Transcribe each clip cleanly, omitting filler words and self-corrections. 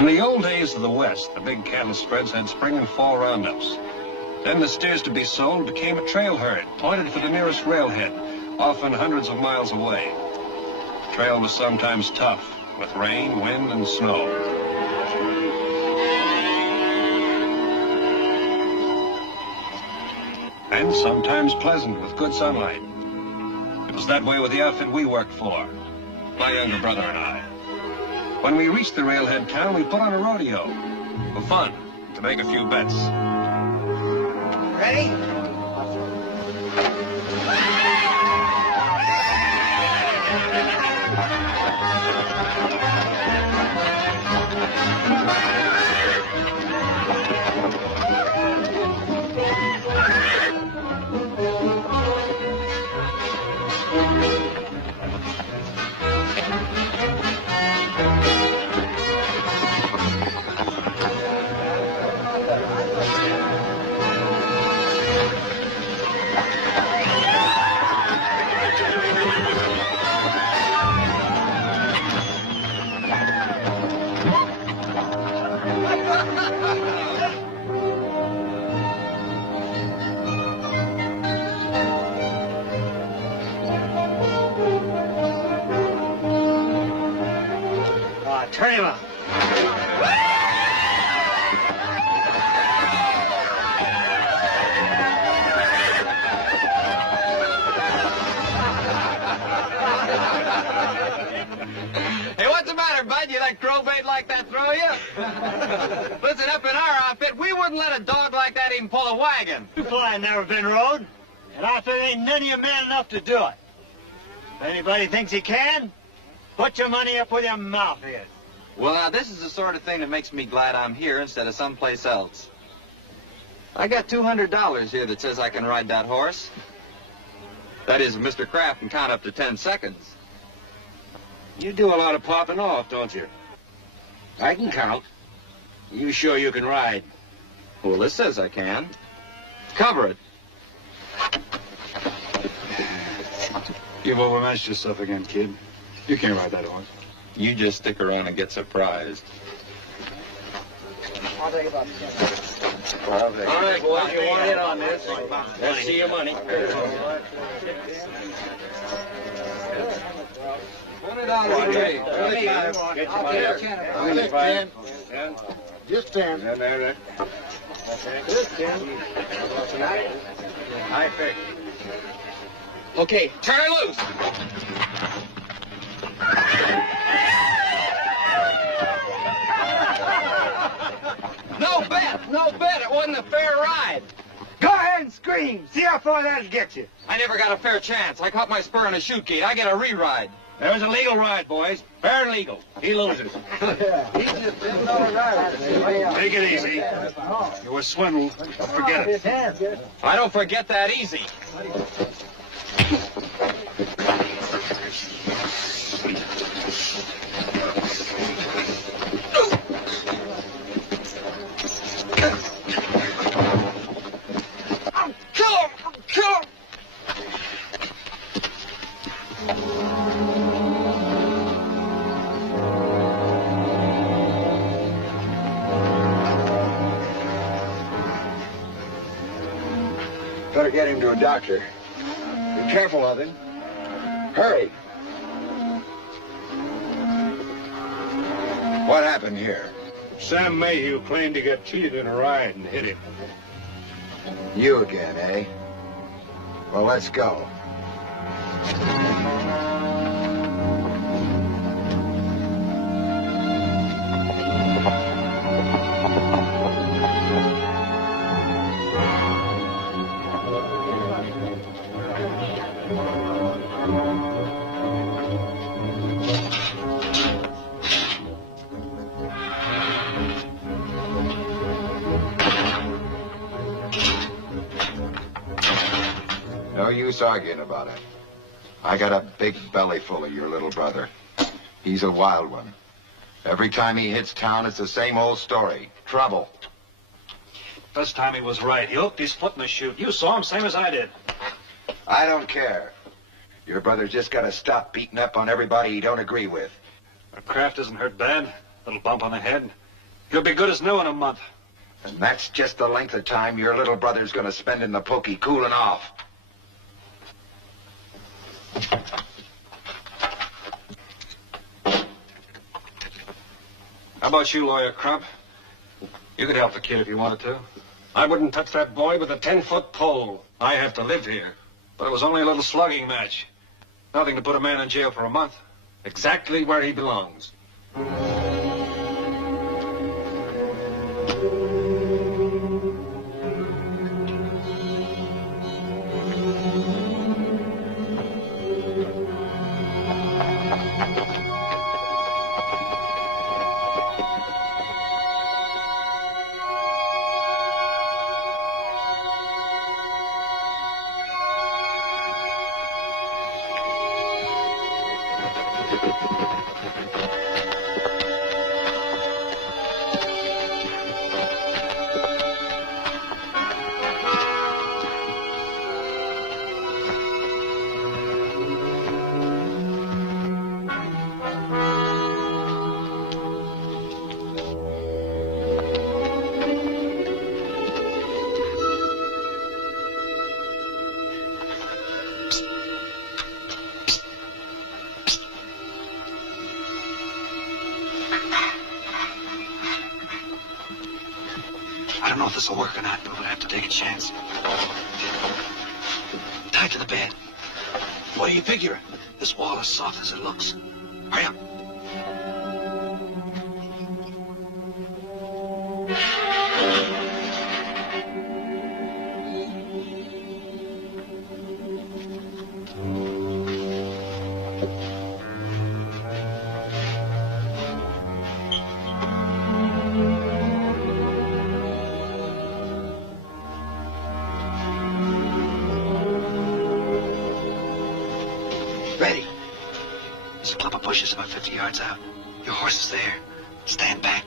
In the old days of the West, the big cattle spreads had spring and fall roundups. Then the steers to be sold became a trail herd, pointed for the nearest railhead, often hundreds of miles away. The trail was sometimes tough, with rain, wind, and snow. And sometimes pleasant, with good sunlight. It was that way with the outfit we worked for, my younger brother and I. When we reached the railhead town, we put on a rodeo. For fun, to make a few bets. Ready? Turn him up. Hey, what's the matter, Bud? You let crowbait like that throw you? Listen, up in our outfit, we wouldn't let a dog like that even pull a wagon. I never been rode, and I feel ain't none of you man enough to do it. If anybody thinks he can, put your money up with your mouth in. Well, now, this is the sort of thing that makes me glad I'm here instead of someplace else. I got $200 here that says I can ride that horse. That is, if Mr. Kraft can count up to 10 seconds. You do a lot of popping off, don't you? I can count. You sure you can ride? Well, this says I can. Cover it. You've overmatched yourself again, kid. You can't ride that horse. You just stick around and get surprised. I'll take about All right, boys, you want in on this? Let's see your money. $20, okay. 25. Get your money. 25. 10. Just 10. There. Just 10. I pick. Okay, turn her loose. No bet. It wasn't a fair ride. Go ahead and scream. See how far that'll get you. I never got a fair chance. I caught my spur on a chute gate. I get a re-ride. There's a legal ride, boys. Fair and legal. He loses. Take it easy. You were swindled. Don't forget it. I don't forget that easy. Kill him! Better get him to a doctor. Be careful of him. Hurry. What happened here? Sam Mayhew claimed he got cheated in a ride and hit him. You again, eh? Well, let's go. No use arguing about it. I got a big belly full of your little brother. He's a wild one. Every time he hits town, it's the same old story. Trouble. This time he was right. He hooked his foot in the chute. You saw him, same as I did. I don't care. Your brother's just got to stop beating up on everybody he don't agree with. Kraft isn't hurt bad. Little bump on the head. He'll be good as new in a month. And that's just the length of time your little brother's gonna spend in the pokey cooling off. How about you, Lawyer Crump? You could help the kid if you wanted to. I wouldn't touch that boy with a 10-foot pole. I have to live here. But it was only a little slugging match. Nothing to put a man in jail for a month. Exactly where he belongs. I don't know if this will work or not, but we'll have to take a chance. Tied to the bed. What do you figure? This wall is soft as it looks. Hurry up. Ready. There's a clump of bushes about 50 yards out. Your horse is there. Stand back.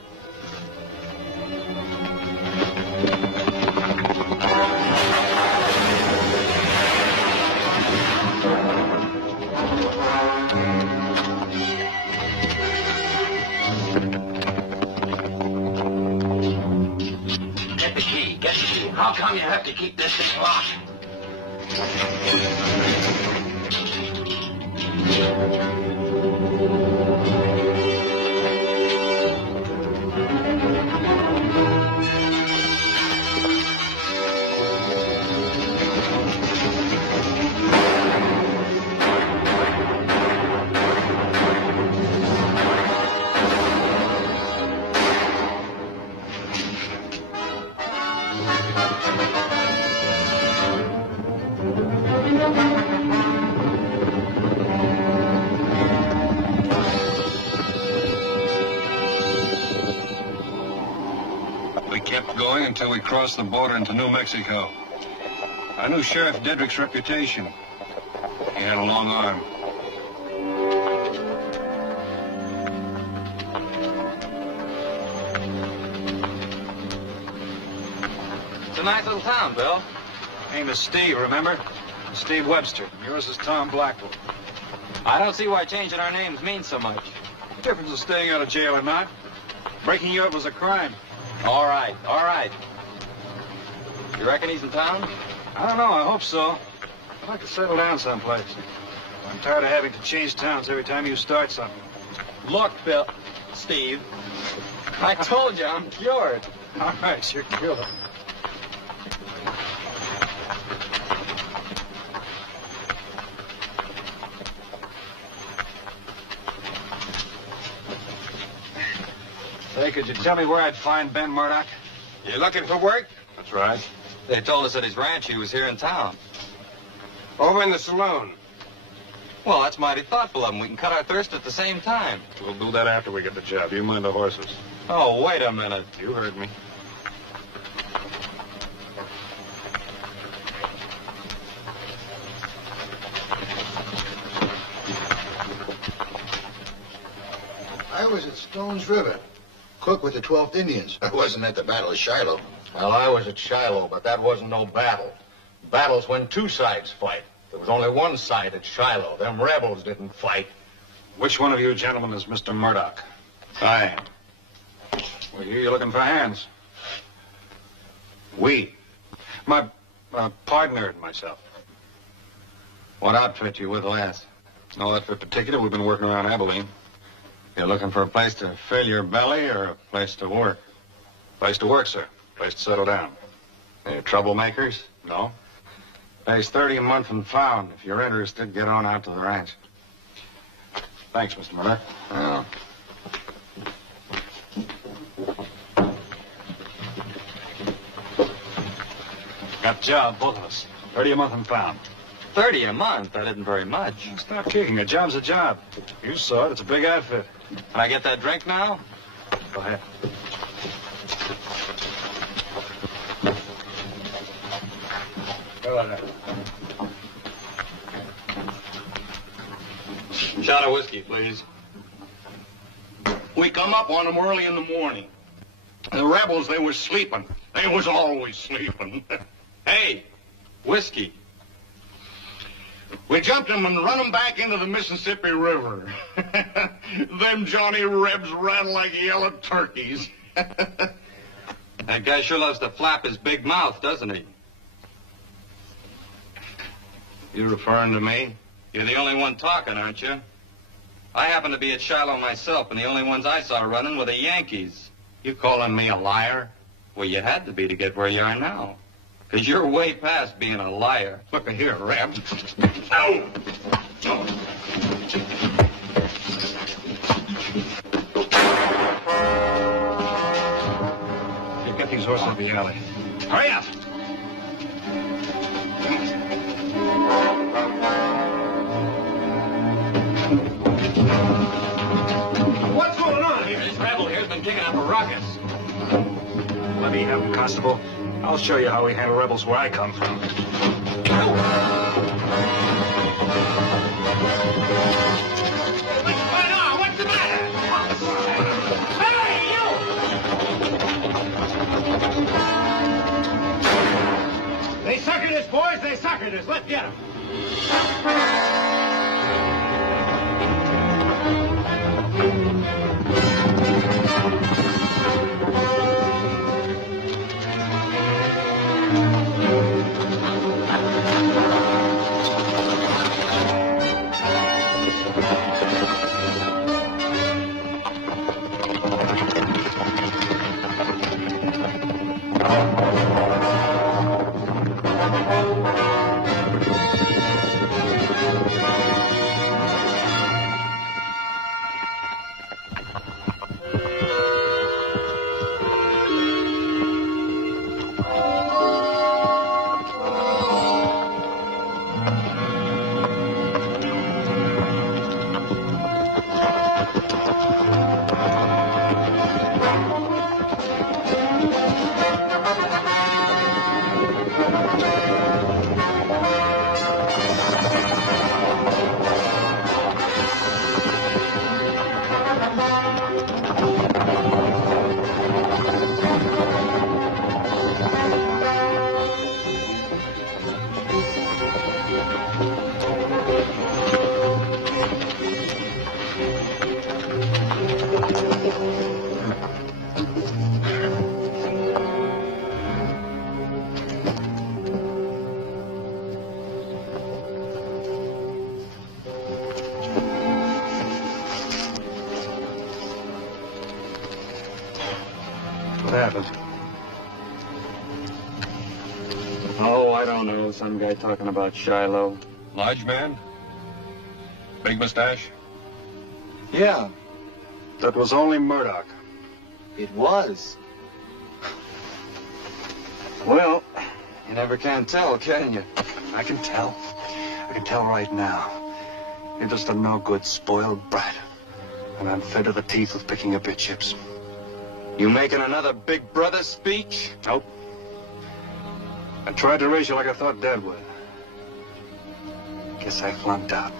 Get the key. Get the key. How come you have to keep this thing locked? We kept going until we crossed the border into New Mexico. I knew Sheriff Dedrick's reputation. He had a long arm. It's a nice little town, Bill. Name is Steve, remember? Steve Webster. Yours is Tom Blackwell. I don't see why changing our names means so much. The difference is staying out of jail or not. Breaking you up was a crime. All right, all right. You reckon he's in town? I don't know, I hope so. I'd like to settle down someplace. I'm tired of having to change towns every time you start something. Look, Bill. Steve. I told you I'm cured. All right, you're cured. Hey, could you tell me where I'd find Ben Murdoch? You looking for work? That's right. They told us at his ranch he was here in town. Over in the saloon. Well, that's mighty thoughtful of him. We can cut our thirst at the same time. We'll do that after we get the job. You mind the horses. Oh, wait a minute. You heard me. I was at Stone's River, cook with the 12th Indians. I wasn't at the Battle of Shiloh. Well, I was at Shiloh, but that wasn't no battle. Battle's when two sides fight. There was only one side at Shiloh. Them rebels didn't fight. Which one of you gentlemen is Mr. Murdoch? I am. Well, you're looking for hands. We? My partner and myself. What outfit you with last? No outfit particular. We've been working around Abilene. You're looking for a place to fill your belly or a place to work? Place to work, sir. Place to settle down. Any troublemakers? No? Pays 30 a month and found. If you're interested, get on out to the ranch. Thanks, Mr. Miller. Oh. Got a job, both of us. 30 a month and found. 30 a month? That isn't very much. Stop kicking. A job's a job. You saw it. It's a big outfit. Can I get that drink now? Go ahead. Go ahead. Shot of whiskey, please. We come up on them early in the morning. The rebels, they was sleeping. They was always sleeping. Hey, whiskey. We jumped them and run them back into the Mississippi River. Them Johnny Rebs rattle like yellow turkeys. That guy sure loves to flap his big mouth, doesn't he? You referring to me? You're the only one talking, aren't you? I happen to be at Shiloh myself, and the only ones I saw running were the Yankees. You calling me a liar? Well, you had to be to get where you are now. Because you're way past being a liar. Look here, Reb. Ow! You get these horses in the alley. Hurry up! What's going on here? This rebel here's been kicking up a ruckus. Let me have him, Constable. I'll show you how we handle rebels where I come from. What's going on? What's the matter? Hey, you! They suckered us, boys. They suckered us. Let's get them. What happened? Oh, I don't know. Some guy talking about Shiloh. Large man? Big mustache? Yeah, That was only Murdoch. it was. Well, You never can tell, can you? I can tell. I can tell right now. You're just a no-good, spoiled brat. And I'm fed to the teeth with picking up your chips. You making another big brother speech? Nope. I tried to raise you like I thought Dad would. Guess I flunked out.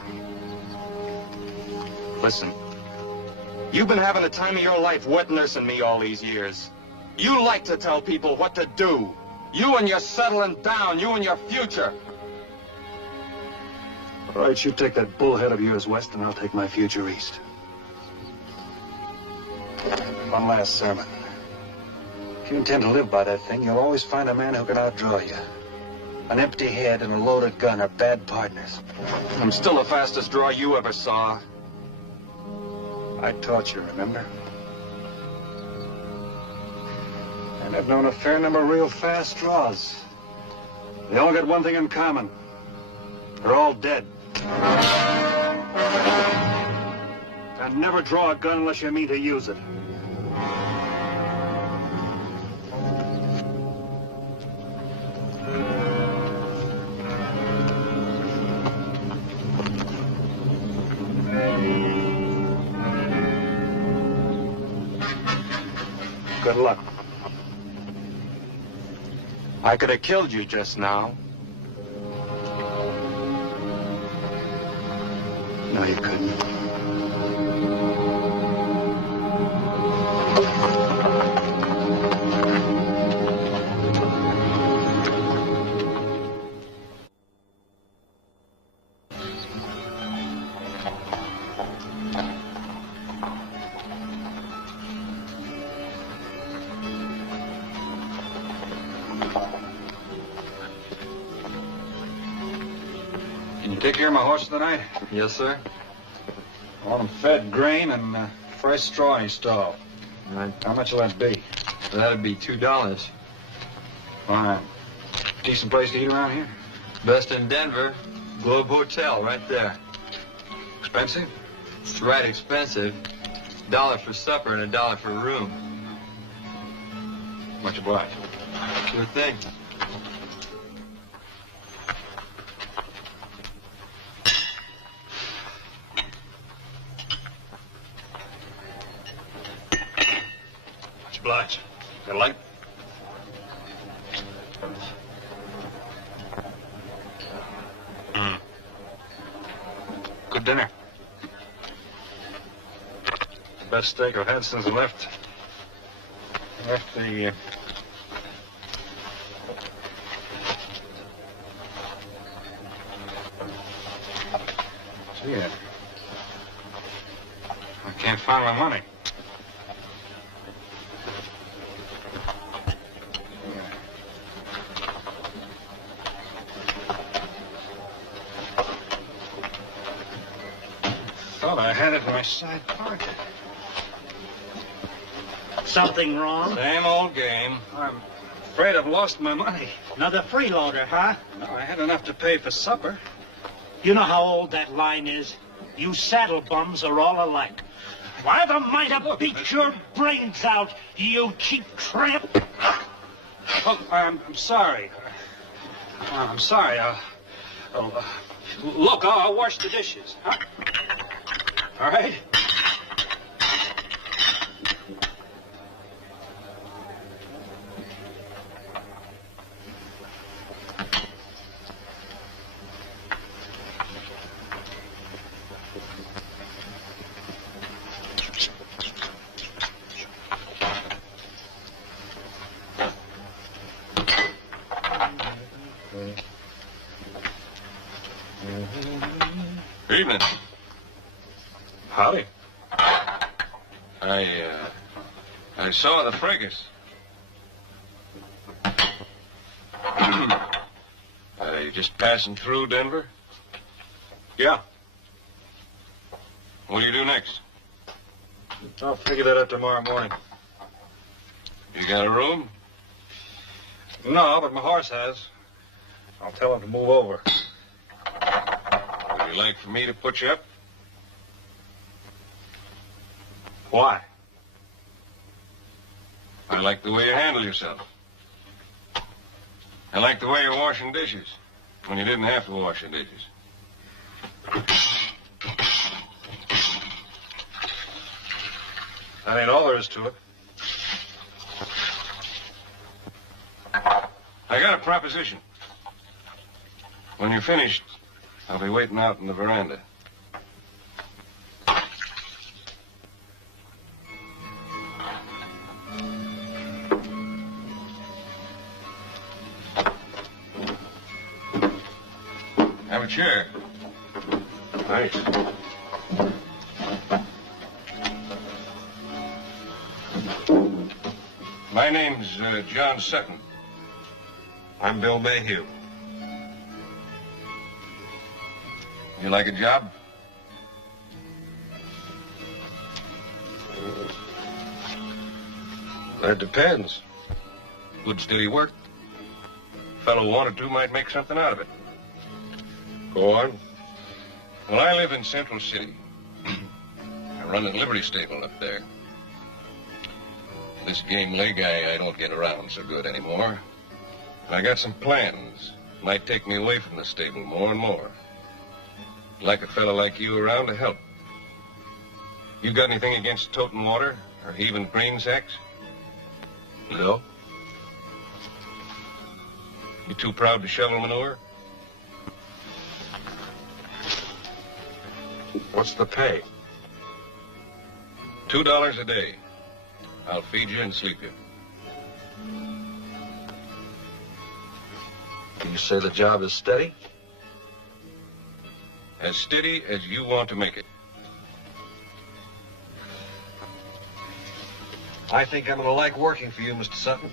Listen, you've been having the time of your life wet nursing me all these years. You like to tell people what to do. You and your settling down, you and your future. All right, you take that bullhead of yours west, and I'll take my future east. One last sermon. If you intend to live by that thing, you'll always find a man who can outdraw you. An empty head and a loaded gun are bad partners. I'm still the fastest draw you ever saw. I taught you, remember? And I've known a fair number of real fast draws. They all got one thing in common. They're all dead. And never draw a gun unless you mean to use it. Good luck. I could have killed you just now. No, you couldn't. Take care of my horse tonight? Yes, sir. I want him fed grain and fresh straw in his stall. All right. How much will that be? That'd be $2. Fine. Decent place to eat around here? Best in Denver. Globe Hotel, right there. Expensive? It's right expensive. $1 for supper and $1 for a room. Much obliged. Sure thing. Obliged. Got a light? Good dinner. The best steak I've had since I left the... Gee, I can't find my money. Thought I had it in my side pocket. Something wrong? Same old game. I'm afraid I've lost my money. Another freeloader, huh? No, I had enough to pay for supper. You know how old that line is? You saddle bums are all alike. Why the might have beat your brains out, you cheap tramp? Oh, I'm sorry. I'm sorry. Look, I'll wash the dishes. Huh? All right? Evening. Howdy. I saw the fracas. You just passing through Denver? Yeah. What do you do next? I'll figure that out tomorrow morning. You got a room? No, but my horse has. I'll tell him to move over. Would you like for me to put you up? Why? I like the way you handle yourself. I like the way you're washing dishes when you didn't have to wash the dishes. That ain't all there is to it. I got a proposition. When you're finished, I'll be waiting out in the veranda. Have a chair. Thanks. My name's John Sutton. I'm Bill Mayhew. You like a job? That depends. Good steady work. Fellow wanted to might make something out of it. Go on. Well, I live in Central City. I run a livery stable up there. This game lay guy, I don't get around so good anymore. I got some plans. Might take me away from the stable more and more. Like a fella like you around to help. You got anything against toting water or heaving grain sacks? No? You too proud to shovel manure? What's the pay? $2 a day. I'll feed you and sleep you. You say the job is steady? As steady as you want to make it. I think I'm going to like working for you, Mr. Sutton.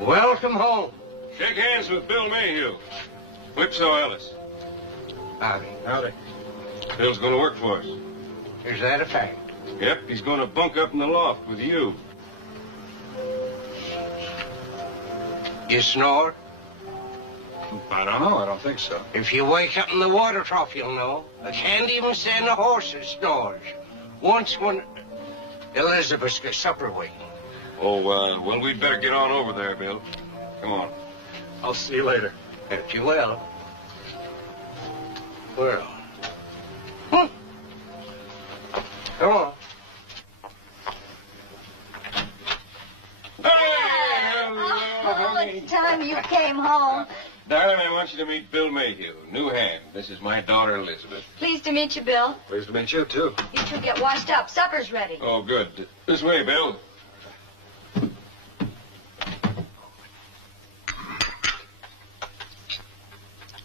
Welcome home. Shake hands with Bill Mayhew. Whipsaw Ellis. Howdy. Howdy. Bill's going to work for us. Is that a fact? Yep, he's going to bunk up in the loft with you. You snore? I don't know. I don't think so. If you wake up in the water trough, you'll know. I can't even stand a horse that snores. Once when Elizabeth's got supper waiting. Oh, well, we'd better get on over there, Bill. Come on. I'll see you later. If you will. Well. Come on. Oh, it's time you came home. Darling, I want you to meet Bill Mayhew, new hand. This is my daughter, Elizabeth. Pleased to meet you, Bill. Pleased to meet you, too. You two get washed up. Supper's ready. Oh, good. This way, Bill.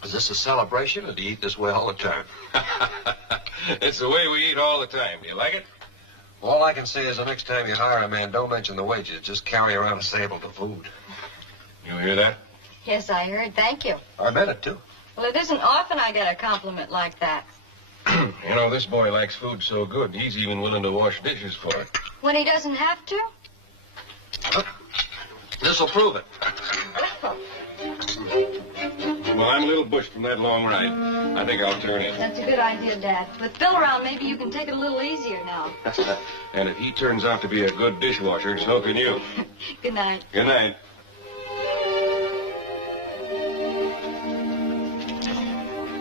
Is this a celebration, or do you eat this way all the time? It's the way we eat all the time. Do you like it? All I can say is the next time you hire a man, don't mention the wages. Just carry around a sample of food. You hear that? Yes, I heard. Thank you. I meant it, too. Well, it isn't often I get a compliment like that. You know, this boy likes food so good, he's even willing to wash dishes for it. When he doesn't have to? This'll prove it. Well, I'm a little bushed from that long ride. I think I'll turn in. That's a good idea, Dad. With Bill around, maybe you can take it a little easier now. And if he turns out to be a good dishwasher, so can you. Good night. Good night.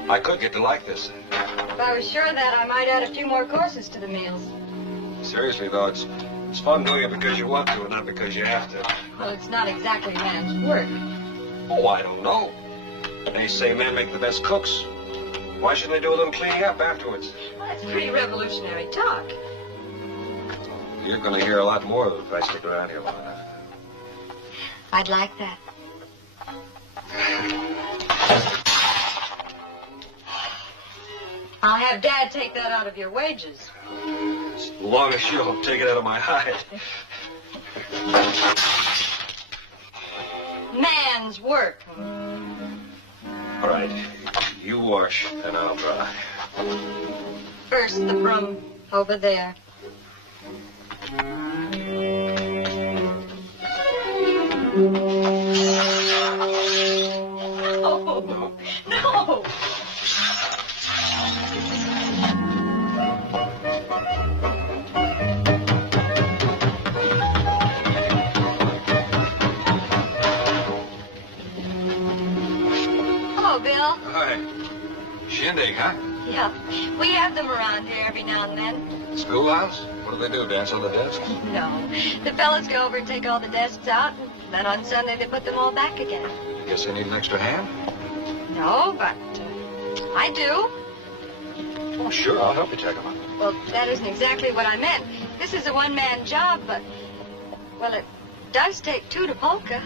I could get to like this. If I was sure of that, I might add a few more courses to the meals. Seriously, though, it's fun doing it because you want to and not because you have to. Well, it's not exactly man's work. Oh, I don't know. They say men make the best cooks. Why shouldn't they do a little cleaning up afterwards? Well, that's pretty revolutionary talk. You're going to hear a lot more of it if I stick around here long enough. I'd like that. I'll have Dad take that out of your wages. As long as you'll take it out of my hide. Man's work. All right. You wash and I'll dry. First, the broom over there. No. No. Hello, Bill. Hi. Shindig, huh? Yeah, we have them around here every now and then. Schoolhouse? What do they do, dance on the desk? No, the fellas go over and take all the desks out, and then on Sunday they put them all back again. Guess they need an extra hand? No, but I do. Oh, sure, I'll help you check them out. Well, that isn't exactly what I meant. This is a one-man job, but, well, it does take two to polka.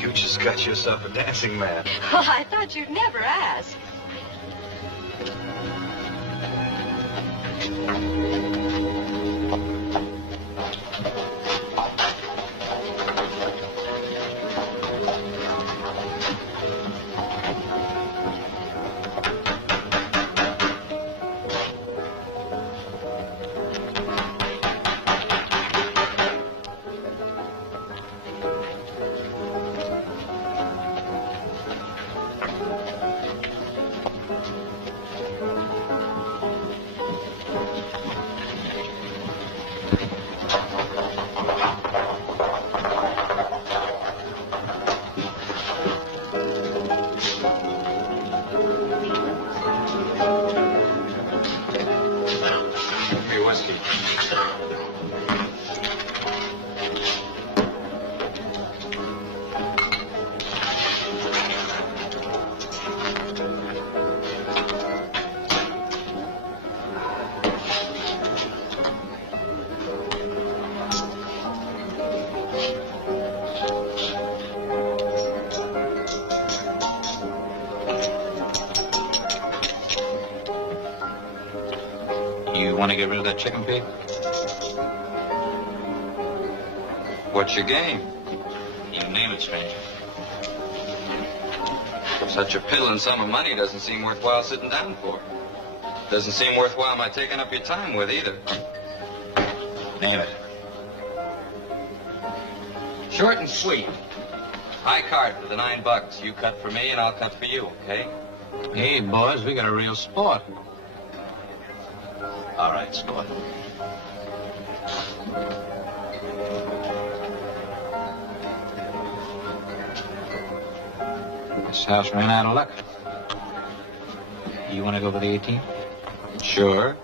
You just got yourself a dancing man. Well, I thought you'd never ask. Want to get rid of that chicken pig? What's your game? You name it, stranger. Such a piddling sum of money doesn't seem worthwhile sitting down for. Doesn't seem worthwhile my taking up your time with either. Name it. Short and sweet. High card for the $9. You cut for me and I'll cut for you, okay? Hey, boys, we got a real sport. All right, sport. This house ran out of luck. You want to go for the 18? Sure.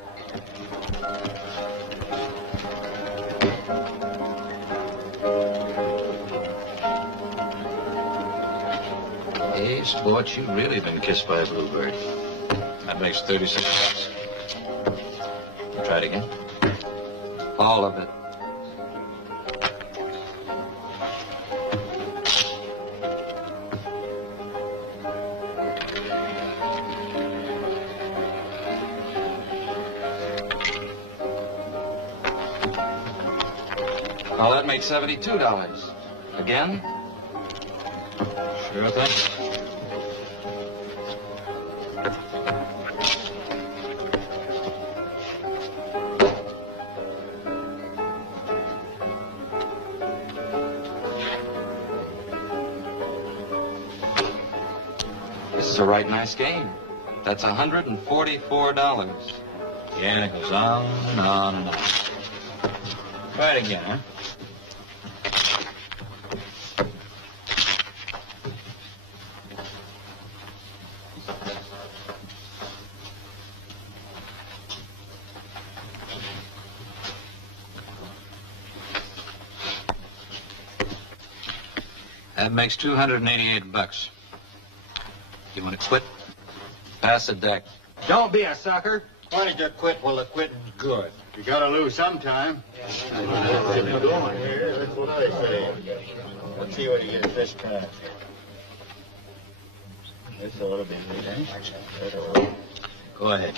Hey, sport, you've really been kissed by a bluebird. That makes $36. Try it again. All of it. Well, that makes $72. Again? Sure thing. This is a right nice game. That's $144. Yeah, it goes on and on and on. Try it again, huh? That makes $288. You want to quit? Pass the deck. Don't be a sucker. Why did you quit while the quitting's good? You gotta lose sometime. That's what I say. Let's see what he gets this time. This ought to be good, eh? Go ahead.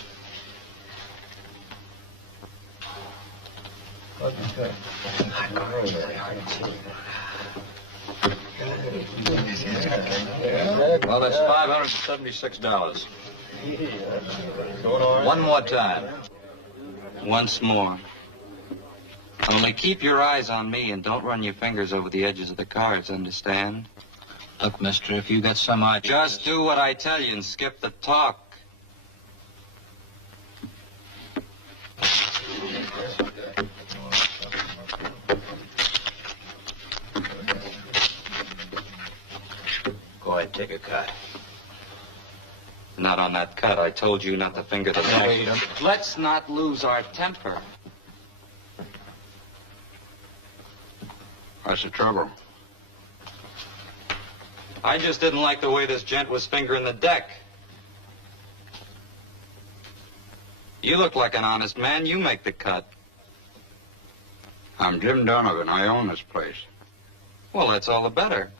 Well, that's $576. One more time. Once more. Only keep your eyes on me and don't run your fingers over the edges of the cards, understand? Look, mister, if you got some idea... Just do what I tell you and skip the talk. Go ahead, take a cut. Not on that cut. I told you not to finger the deck. Wait a... Let's not lose our temper. What's the trouble? I just didn't like the way this gent was fingering the deck. You look like an honest man. You make the cut. I'm Jim Donovan. I own this place. Well, that's all the better.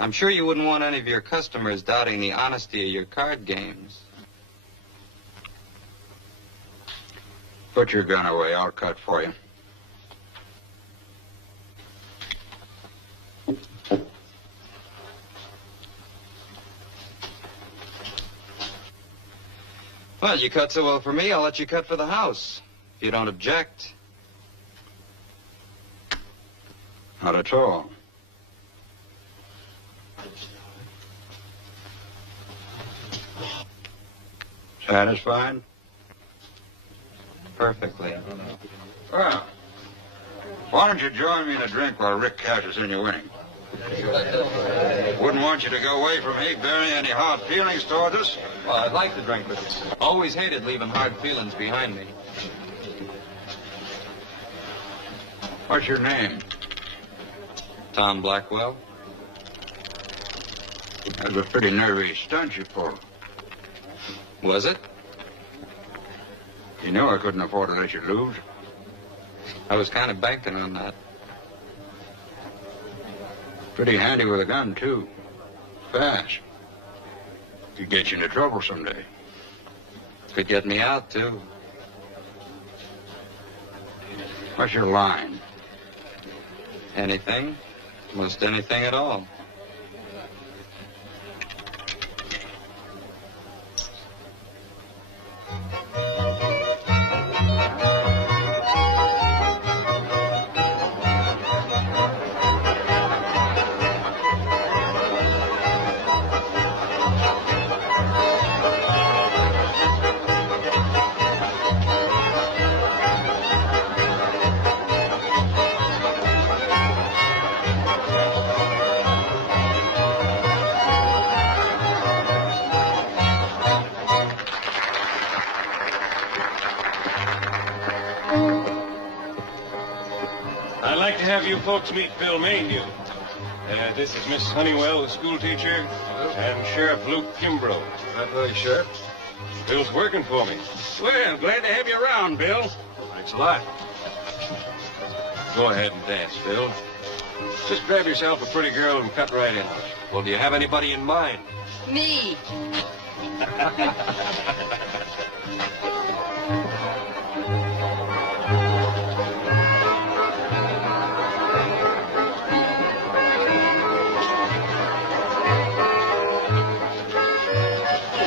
I'm sure you wouldn't want any of your customers doubting the honesty of your card games. Put your gun away. I'll cut for you. Well, you cut so well for me, I'll let you cut for the house, if you don't object. Not at all. Satisfied? Perfectly. Well, why don't you join me in a drink while Rick cashes in your winning? Wouldn't want you to go away from me bearing any hard feelings towards us. Well, I'd like to drink with you. Always hated leaving hard feelings behind me. What's your name? Tom Blackwell. That was a pretty nervy stunt you pulled. Was it? You knew I couldn't afford to let you lose. I was kind of banking on that. Pretty handy with a gun, too. Fast. Could get you into trouble someday. Could get me out, too. What's your line? Anything. Most anything at all. I'd like to have you folks meet Bill Mayhew. This is Miss Honeywell, the school teacher, and Sheriff Luke Kimbrough. Hi, Sheriff. Bill's working for me. Well, glad to have you around, Bill. Thanks a lot. Go ahead and dance, Bill. Just grab yourself a pretty girl and cut right in. Well, do you have anybody in mind? Me.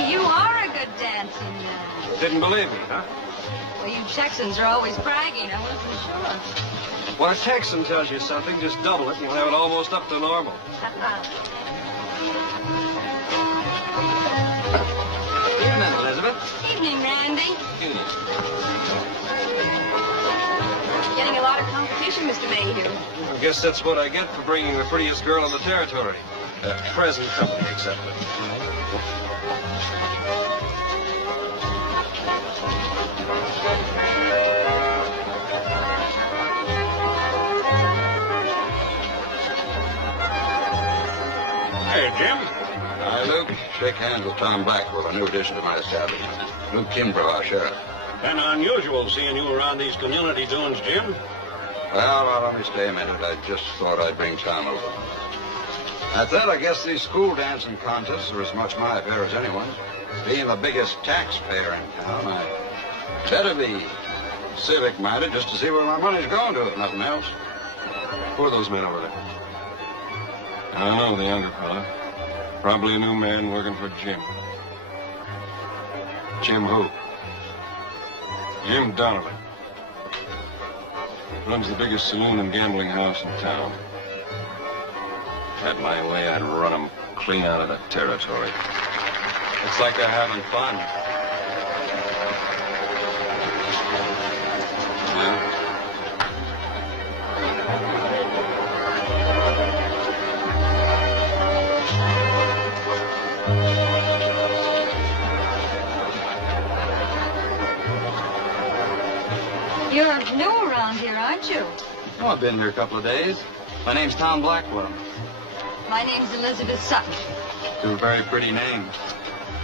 You are a good dancing man. Didn't believe me, huh? Well, you Texans are always bragging. I wasn't sure. When a Texan tells you something, just double it and you'll have it almost up to normal. Evening, Elizabeth. Evening, Randy. Getting a lot of competition, Mr. Mayhew. I guess that's what I get for bringing the prettiest girl in the territory. Present company accepted. Hey, Jim. Hi, Luke. Shake hands with Tom Blackwell, a new addition to my establishment. Luke Kimbrough, our sheriff. Kind of unusual seeing you around these community doings, Jim. Well, let me stay a minute. I just thought I'd bring Tom over. At that, I guess these school dancing contests are as much my affair as anyone's. Being the biggest taxpayer in town, I better be civic-minded just to see where my money's going to, if nothing else. Who are those men over there? I don't know, the younger fella. Probably a new man working for Jim. Jim who? Jim Donovan. Runs the biggest saloon and gambling house in town. Had my way, I'd run them clean out of the territory. Looks like they're having fun. Yeah. You're new around here, aren't you? Oh, I've been here a couple of days. My name's Tom Blackwell. My name's Elizabeth Sutton. Two very pretty names.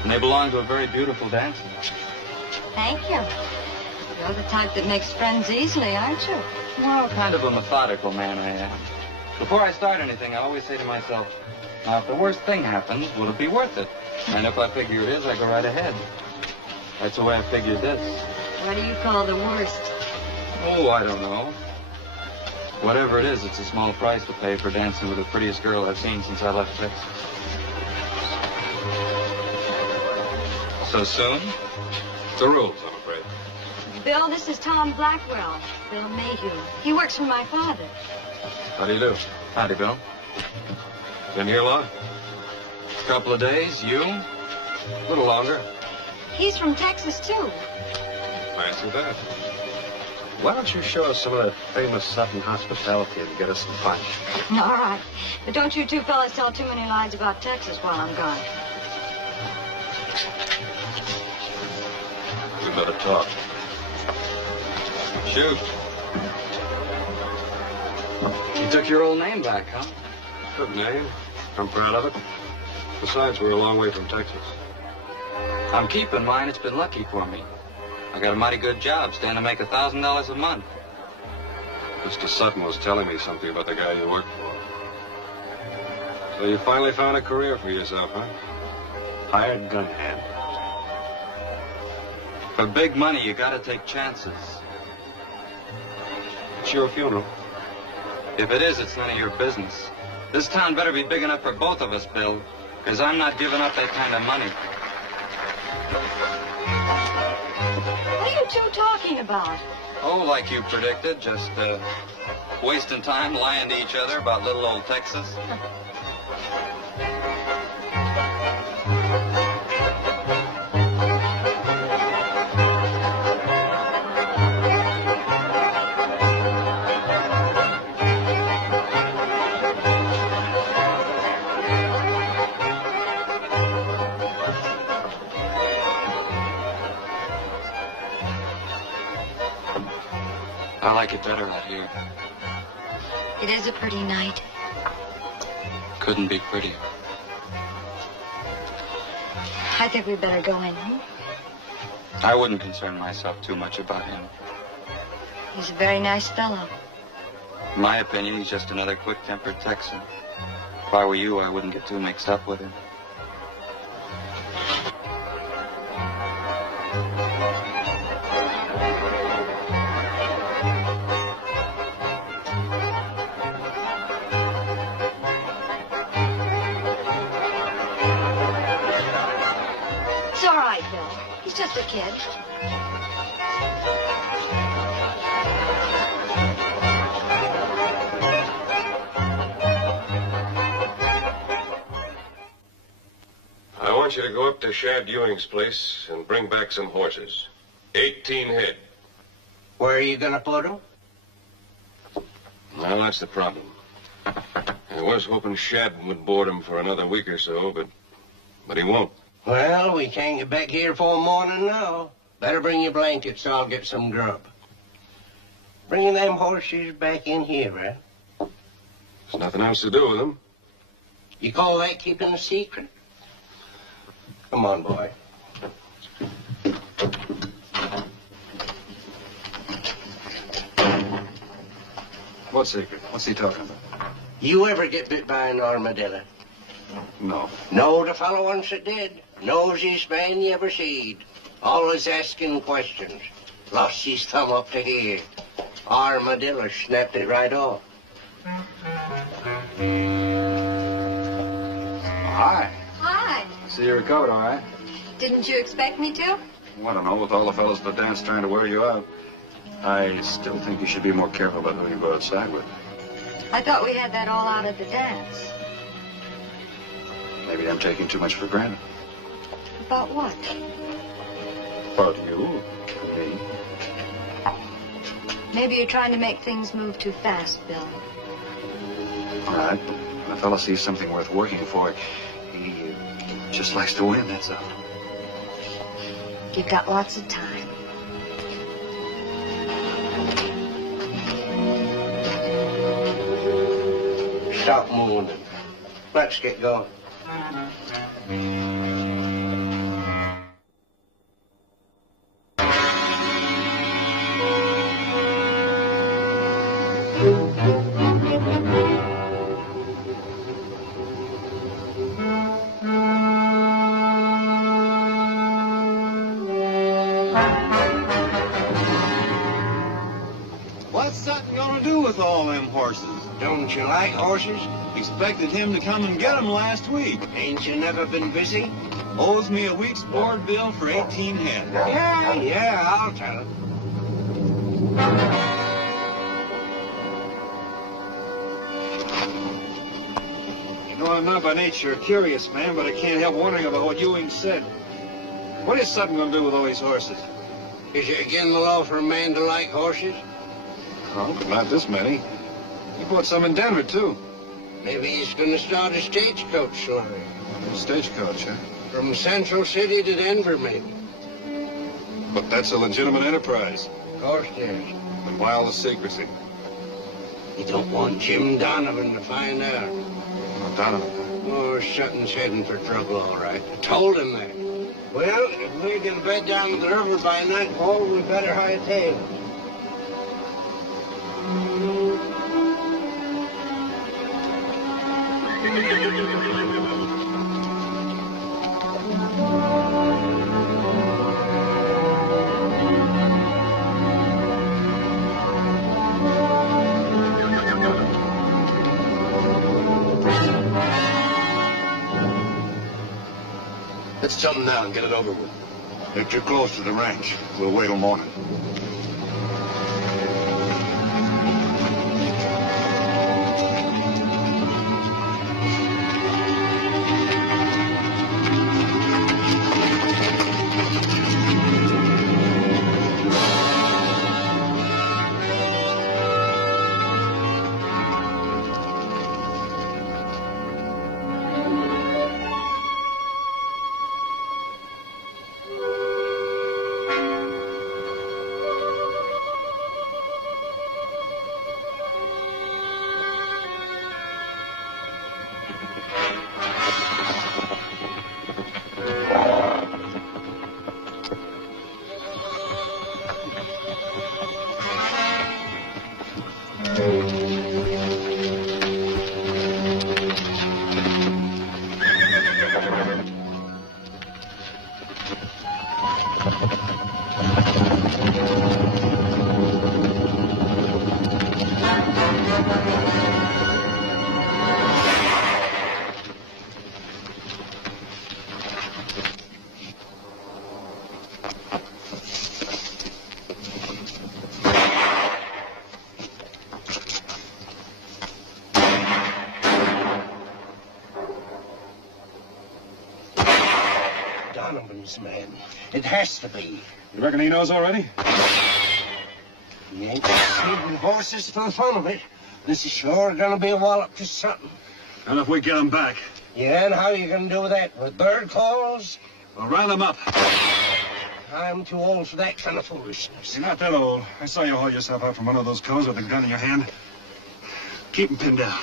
And they belong to a very beautiful dancer. Thank you. You're the type that makes friends easily, aren't you? Well, kind of a methodical man I am. Before I start anything, I always say to myself, now, if the worst thing happens, will it be worth it? And if I figure it is, I go right ahead. That's the way I figured this. What do you call the worst? Oh, I don't know. Whatever it is, it's a small price to pay for dancing with the prettiest girl I've seen since I left Texas. So soon? The rules, I'm afraid. Bill, this is Tom Blackwell. Bill Mayhew. He works for my father. How do you do? Howdy, Bill. Been here long? A couple of days. You? A little longer. He's from Texas, too. Fancy that. Why don't you show us some of that famous Sutton hospitality and get us some punch? All right. But don't you two fellas tell too many lies about Texas while I'm gone. We better talk. Shoot. You took your old name back, huh? Good name. I'm proud of it. Besides, we're a long way from Texas. I'm keeping mine. It's been lucky for me. I got a mighty good job, stand to make $1,000 a month. Mr. Sutton was telling me something about the guy you work for. So you finally found a career for yourself, huh? Hired gun hand. For big money, you gotta take chances. It's your funeral. If it is, it's none of your business. This town better be big enough for both of us, Bill, because I'm not giving up that kind of money. What are you two talking about? Oh, like you predicted, just wasting time lying to each other about little old Texas. I like it better out here. It is a pretty night. Couldn't be prettier. I think we'd better go in. I wouldn't concern myself too much about him. He's a very nice fellow. In my opinion, he's just another quick-tempered Texan. If I were you, I wouldn't get too mixed up with him. It's all right, Bill. He's just a kid. I want you to go up to Shad Ewing's place and bring back some horses. 18 head. Where are you gonna put them? Well, that's the problem. I was hoping Shad would board him for another week or so, but he won't. Well, we can't get back here for morning now. Better bring your blankets so I'll get some grub. Bringing them horses back in here, eh? There's nothing else to do with them. You call that keeping a secret? Come on, boy. What secret? What's he talking about? You ever get bit by an armadillo? No. No, the fellow once that did. Nosiest man you ever seed. Always asking questions. Lost his thumb up to here. Armadillo snapped it right off. Hi. Hi. See you recovered, all right? Didn't you expect me to? Well, I don't know, with all the fellows at the dance trying to wear you out. I still think you should be more careful about who you go outside with. I thought we had that all out at the dance. Maybe I'm taking too much for granted. About what? About you and me. Maybe you're trying to make things move too fast, Bill. All right. When a fellow sees something worth working for, he just likes to win, that's all. You've got lots of time. Stop mooning. Let's get going. Sutton gonna do with all them horses? Don't you like horses? Expected him to come and get 'em last week. Ain't you never been busy? Owes me a week's board bill for 18 head. Yeah, I'll tell him. You know, I'm not by nature a curious man, but I can't help wondering about what Ewing said. What is Sutton going to do with all these horses? Is it again the law for a man to like horses? Oh, but not this many. He bought some in Denver, too. Maybe he's going to start a stagecoach line. A stagecoach, huh? From Central City to Denver, maybe. But that's a legitimate enterprise. Of course it is. The wildest secrecy. You don't want Jim Donovan to find out. Oh, Donovan. Oh, Sutton's heading for trouble, all right. I told him that. Well, if we're going to bed down the river by nightfall, we better hightail. Let's jump him now and get it over with. They're too close to the ranch. We'll wait till morning. Donovan's man. It has to be. You reckon he knows already? He ain't stealing horses for the fun of it. This is sure gonna be a wallop to something. And if we get him back? Yeah, and how are you gonna do that? With bird calls? We'll round him up. I'm too old for that kind of foolishness. You're not that old. I saw you haul yourself out from one of those coves with a gun in your hand. Keep him pinned down.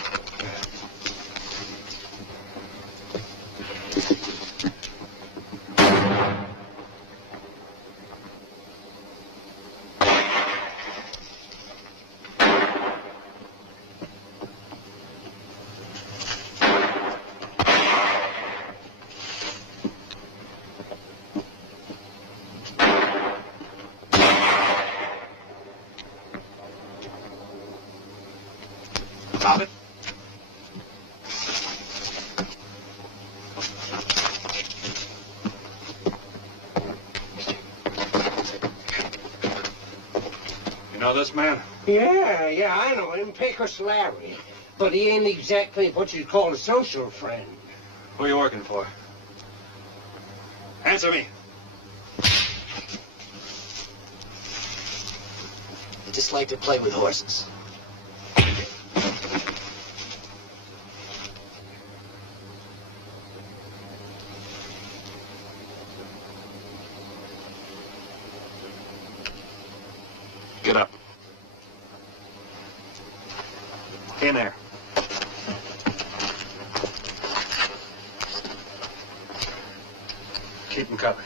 Stop it. You know this man? Yeah, I know him. Pecos Larry. But he ain't exactly what you'd call a social friend. Who are you working for? Answer me. I just like to play with horses. Get up. In there. Keep him covered.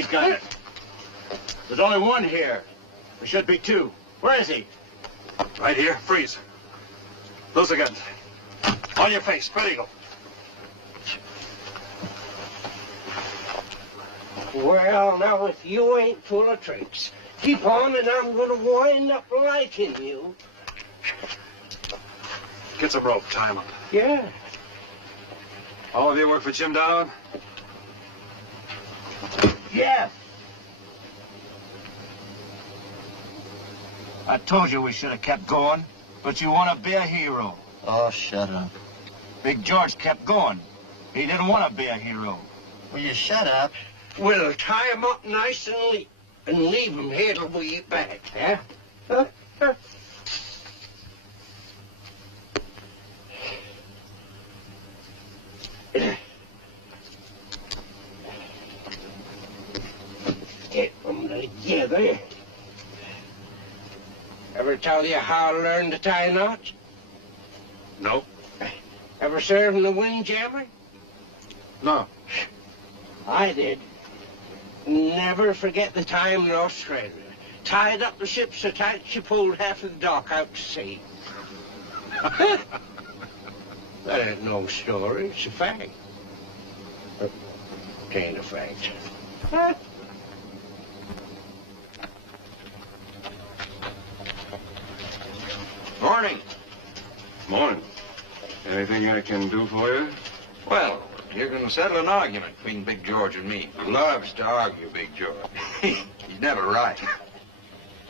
these guns? There's only one here. There should be two. Where is he? Right here. Freeze. Those are guns. On your face. Spread eagle. Well, now, if you ain't full of tricks, keep on and I'm going to wind up liking you. Get some rope. Tie him up. Yeah. All of you work for Jim Donovan? Yes. I told you we should have kept going, but you want to be a hero. Oh, shut up. Big George kept going. He didn't want to be a hero. Will you shut up? We'll tie him up nice and leave him here till we get back, huh? Get them together. Ever tell you how I learned to tie knots? No. Ever served in the Windjammer? No. I did. Never forget the time in Australia. Tied up the ship so tight she pulled half of the dock out to sea. That ain't no story, it's a fact. It ain't a fact. Huh? Morning. Morning. Anything I can do for you? Well, you're going to settle an argument between Big George and me. Loves to argue, Big George. He's never right.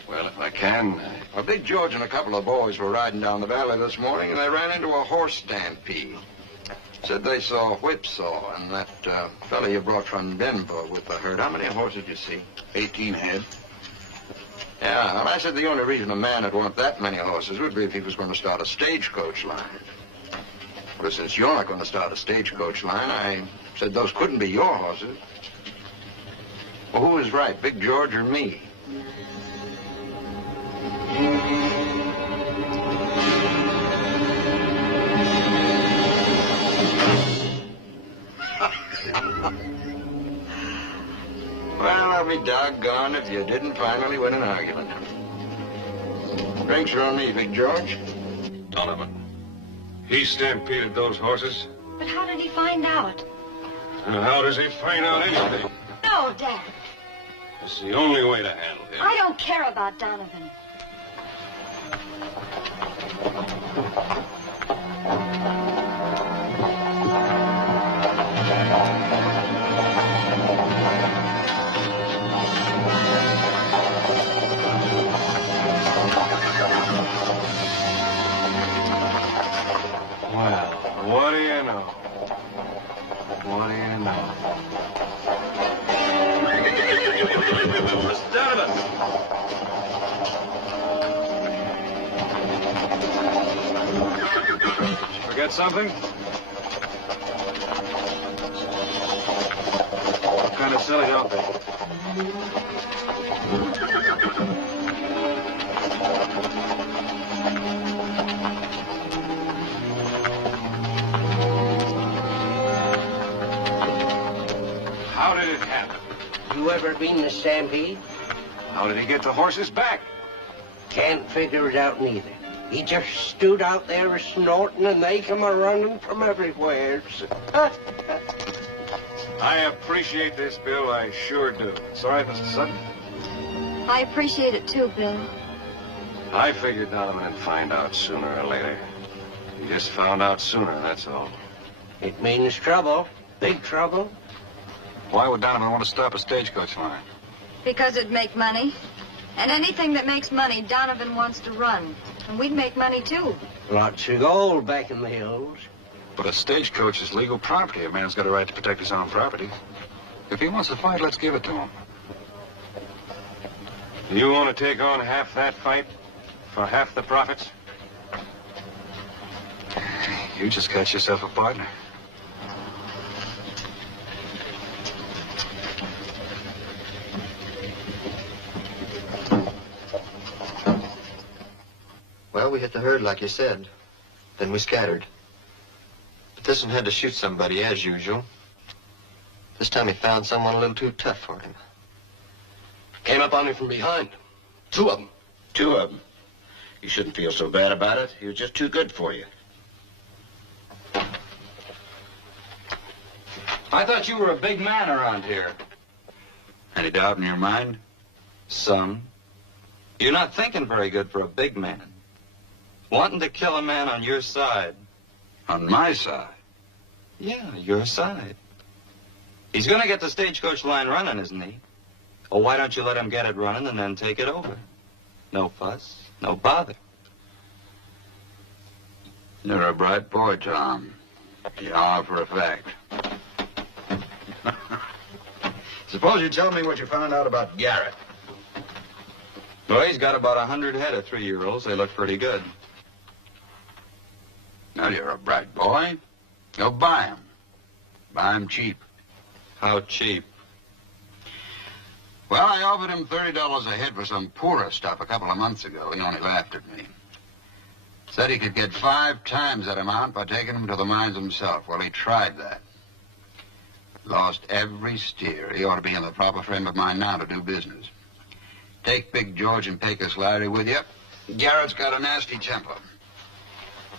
Well, if I can. Well, Big George and a couple of boys were riding down the valley this morning, and they ran into a horse stampede. Said they saw Whipsaw and that fellow you brought from Denver with the herd. How many horses did you see? 18 head. Yeah, well, I said the only reason a man would want that many horses would be if he was going to start a stagecoach line. But since you're not going to start a stagecoach line, I said those couldn't be your horses. Well, who was right, Big George or me? Well, I'll be doggone if you didn't finally win an argument. Drinks are on me, Big George. Donovan. He stampeded those horses? But how did he find out? And how does he find out anything? No, Dad. It's the only way to handle him. I don't care about Donovan. Well, what do you know? What do you know? Mr. Donovan! Forget something? What kind of silly outfit? How did it happen? You ever been to Stampede? How did he get the horses back? Can't figure it out neither. He just stood out there snorting and they come a-running from everywhere. I appreciate this, Bill. I sure do. It's all right, Mr. Sutton. I appreciate it too, Bill. I figured Donovan would find out sooner or later. He just found out sooner, that's all. It means trouble. Big trouble. Why would Donovan want to stop a stagecoach line? Because it'd make money. And anything that makes money, Donovan wants to run. And we'd make money too. Lots of gold back in the hills. But a stagecoach is legal property. A man's got a right to protect his own property. If he wants to fight, let's give it to him. You want to take on half that fight for half the profits? You just got yourself a partner. Well, we hit the herd like you said. Then we scattered. But this one had to shoot somebody, as usual. This time he found someone a little too tough for him. Came up on me from behind. 2 of them. 2 of them. You shouldn't feel so bad about it. He was just too good for you. I thought you were a big man around here. Any doubt in your mind? Some. You're not thinking very good for a big man. Wanting to kill a man on your side. On my side? Yeah, your side. He's gonna get the stagecoach line running, isn't he? Well, why don't you let him get it running and then take it over? No fuss, no bother. You're a bright boy, Tom. You are for a fact. Suppose you tell me what you found out about Garrett. Well, he's got about 100 head of 3-year-olds. They look pretty good. Now, you're a bright boy. Go buy 'em. Buy 'em cheap. How cheap? Well, I offered him $30 a head for some poorer stuff a couple of months ago. He only laughed at me. Said he could get 5 times that amount by taking them to the mines himself. Well, he tried that. Lost every steer. He ought to be in the proper frame of mind now to do business. Take Big George and Pecos Larry with you. Garrett's got a nasty temper.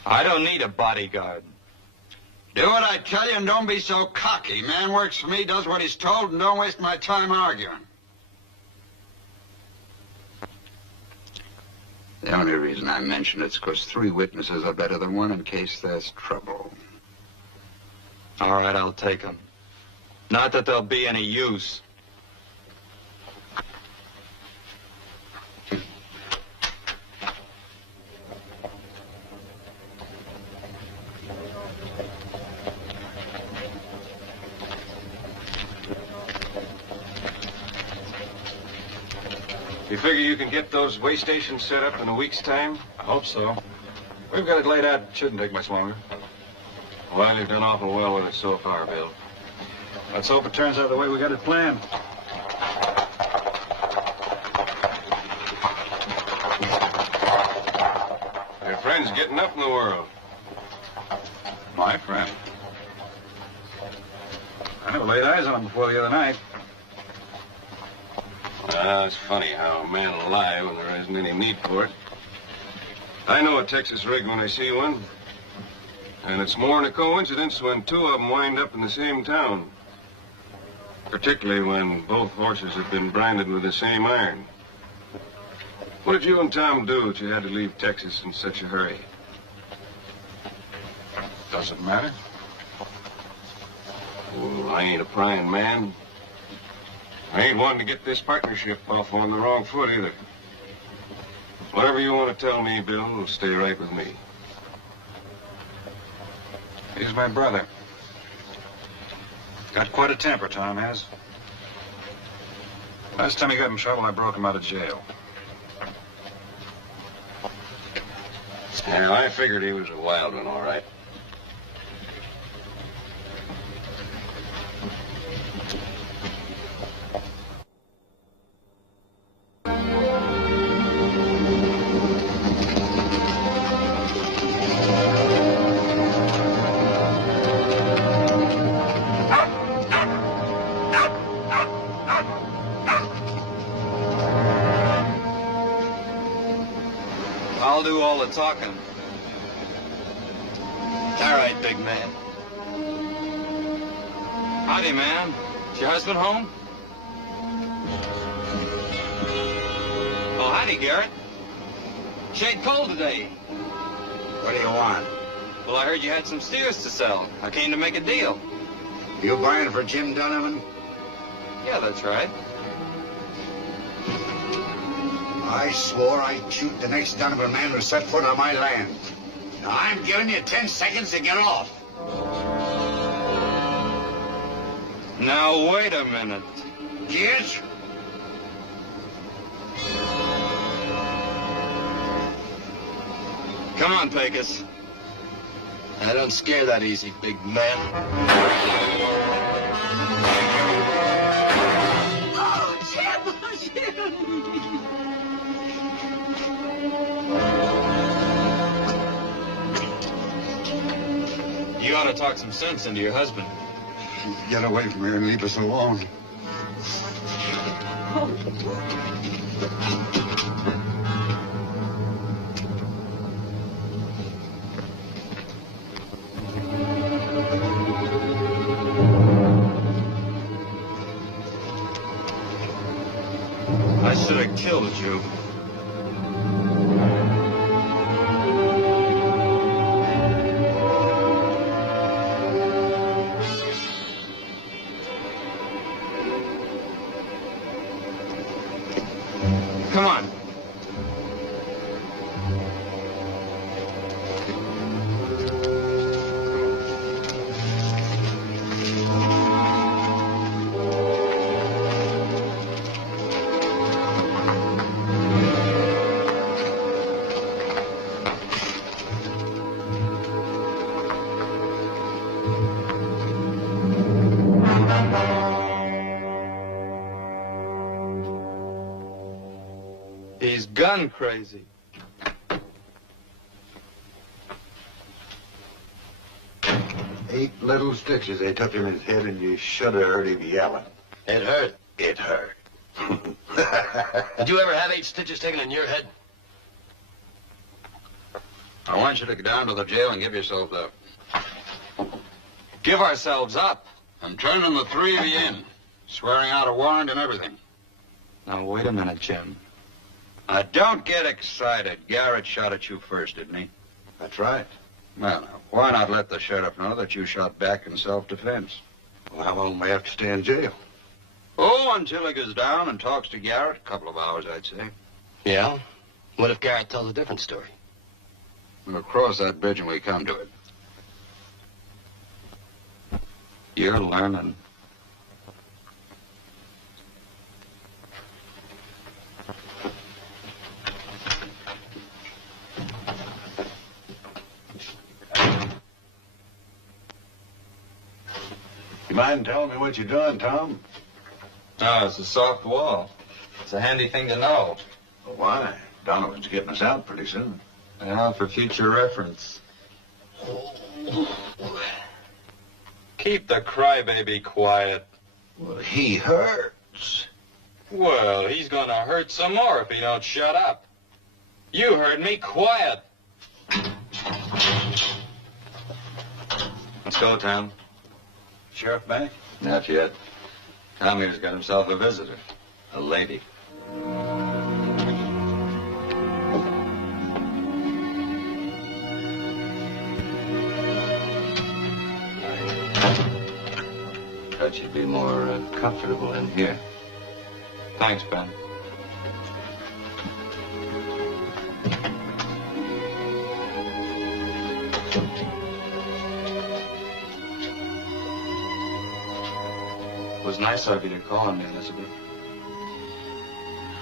I don't need a bodyguard. Do what I tell you and don't be so cocky. Man works for me, does what he's told, and don't waste my time arguing. The only reason I mention it's because 3 witnesses are better than 1 in case there's trouble. All right, I'll take them. Not that they'll be any use. You figure you can get those way stations set up in a week's time? I hope so. We've got it laid out. It shouldn't take much longer. Well, you've done awful well with it so far, Bill. Let's hope it turns out the way we got it planned. Your friend's getting up in the world. My friend. I never laid eyes on him before the other night. It's funny how a man will lie when there isn't any need for it. I know a Texas rig when I see one. And it's more than a coincidence when 2 of them wind up in the same town. Particularly when both horses have been branded with the same iron. What did you and Tom do that you had to leave Texas in such a hurry? Doesn't matter. Well, I ain't a prying man. I ain't wanting to get this partnership off on the wrong foot either. Whatever you want to tell me, Bill, will stay right with me. He's my brother. Got quite a temper, Tom has. Last time he got in trouble, I broke him out of jail. Yeah, I figured he was a wild one, all right. I'll do all the talking. All right, big man. Howdy, man. Is your husband home? Oh, howdy, Garrett. Shade cold today. What do you want? Well, I heard you had some steers to sell. I came to make a deal. You buying for Jim Donovan? Yeah, that's right. I swore I'd shoot the next Donovan man who set foot on my land. Now, I'm giving you 10 seconds to get off. Now, wait a minute. Kids? Come on, Pecos. I don't scare that easy, big man. Oh, Jim! Jim! You ought to talk some sense into your husband. Get away from here and leave us alone. I should have killed you. Come on. He's gun crazy. Eight little stitches they took in his head, and you should have heard him yelling. It hurt. It hurt. Did you ever have 8 stitches taken in your head? I want you to go down to the jail and give yourself up. Give ourselves up. I'm turning the 3 of you in, swearing out a warrant and everything. Now, wait a minute, Jim. Don't get excited. Garrett shot at you first, didn't he? That's right. Well, now, why not let the sheriff know that you shot back in self-defense? Well, how long may I have to stay in jail? Oh, until he goes down and talks to Garrett. A couple of hours, I'd say. Yeah? What if Garrett tells a different story? We'll cross that bridge when we come to it. You're learning. You mind telling me what you're doing, Tom? Oh, it's a soft wall. It's a handy thing to know. Well, why? Donovan's getting us out pretty soon. Yeah, for future reference. Keep the crybaby quiet. Well, he hurts. Well, he's gonna hurt some more if he don't shut up. You heard me, quiet. Let's go, Tom. Sheriff back? Not yet. Hommeier's got himself a visitor. A lady. Thought you'd be more comfortable in here. Thanks, Ben. It was nice of you to call on me, Elizabeth.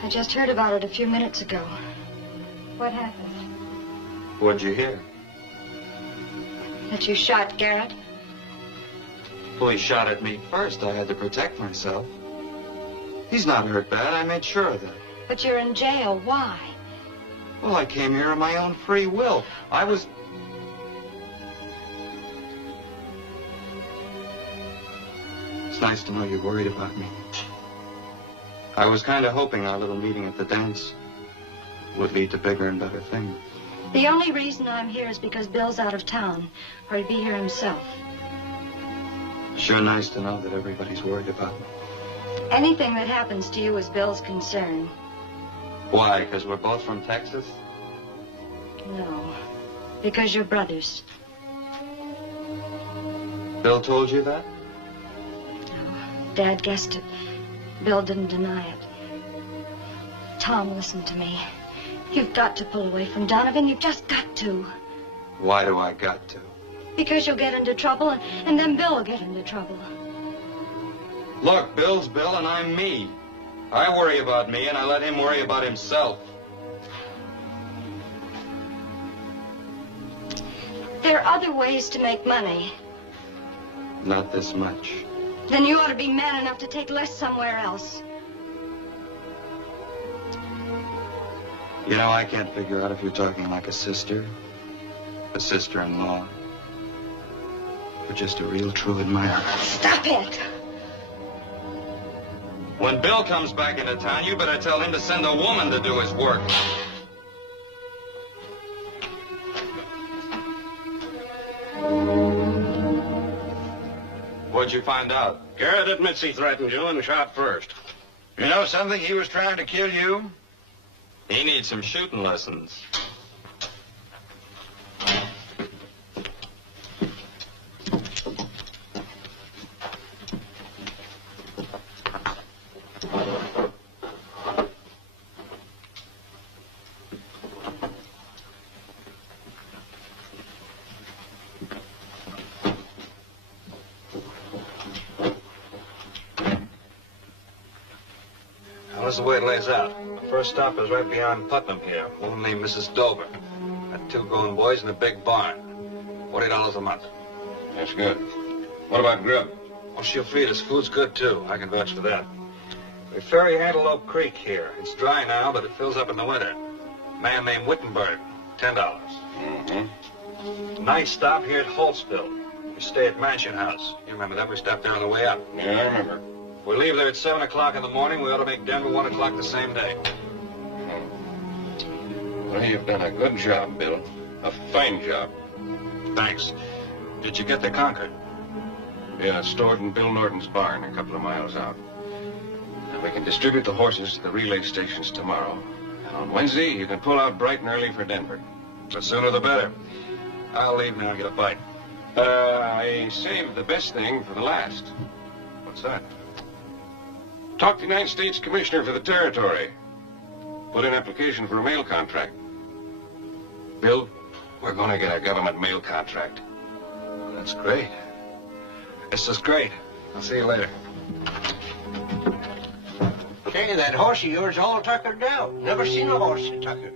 I just heard about it a few minutes ago. What happened? What'd you hear? That you shot Garrett? Well, he shot at me first. I had to protect myself. He's not hurt bad. I made sure of that. But you're in jail. Why? Well, I came here of my own free will. I was... It's nice to know you're worried about me. I was kind of hoping our little meeting at the dance would lead to bigger and better things. The only reason I'm here is because Bill's out of town, or he'd be here himself. Sure nice to know that everybody's worried about me. Anything that happens to you is Bill's concern. Why? Because we're both from Texas? No, because you're brothers. Bill told you that? No, Dad guessed it. Bill didn't deny it. Tom, listen to me. You've got to pull away from Donovan. You've just got to. Why do I got to? Because you'll get into trouble, and then Bill will get into trouble. Look, Bill's Bill and I'm me. I worry about me, and I let him worry about himself. There are other ways to make money. Not this much. Then you ought to be man enough to take less somewhere else. You know, I can't figure out if you're talking like a sister, a sister-in-law, or just a real true admirer. Stop it! When Bill comes back into town, you better tell him to send a woman to do his work. What'd you find out? Garrett admits he threatened you and shot first. You know something? He was trying to kill you. He needs some shooting lessons. This is the way it lays out. First stop is right beyond Putnam here. A woman named Mrs. Dover. Got 2 grown boys in a big barn. $40 a month. That's good. What about grub? Well, she'll feed us. Food's good, too. I can vouch for that. We ferry Antelope Creek here. It's dry now, but it fills up in the winter. Man named Wittenberg. $10. Mm-hmm. Night stop here at Holtzville. We stay at Mansion House. You remember that? We stopped there on the way up. Yeah, I remember. If we leave there at 7 o'clock in the morning, we ought to make Denver 1 o'clock the same day. Well, you've done a good job, Bill. A fine job. Thanks. Did you get the Concord? Yeah, it's stored in Bill Norton's barn a couple of miles out. And we can distribute the horses to the relay stations tomorrow. And on Wednesday, you can pull out bright and early for Denver. The sooner the better. I'll leave now and get a bite. I saved the best thing for the last. What's that? Talk to the United States Commissioner for the Territory. Put in application for a mail contract. Bill, we're going to get a government mail contract. That's great. This is great. I'll see you later. Say, that horse of yours all tuckered out. Never seen a horse so tuckered.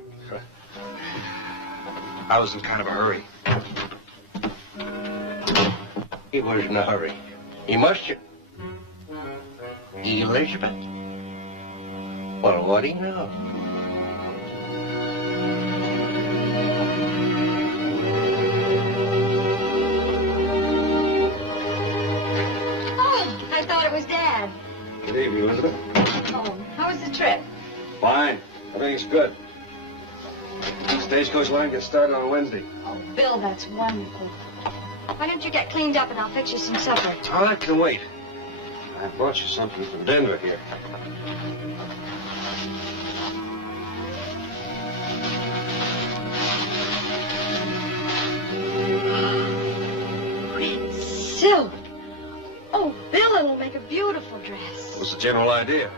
I was in kind of a hurry. He was in a hurry. He must have... Elizabeth? Well, what do you know? Oh, I thought it was Dad. Good evening, Elizabeth. Oh, how was the trip? Fine. Everything's good. Stagecoach line gets started on Wednesday. Oh, Bill, that's wonderful. Why don't you get cleaned up and I'll fix you some supper? Oh, that can wait. I brought you something from Denver here. Red silk. Oh, Bill, it'll make a beautiful dress. What's the general idea?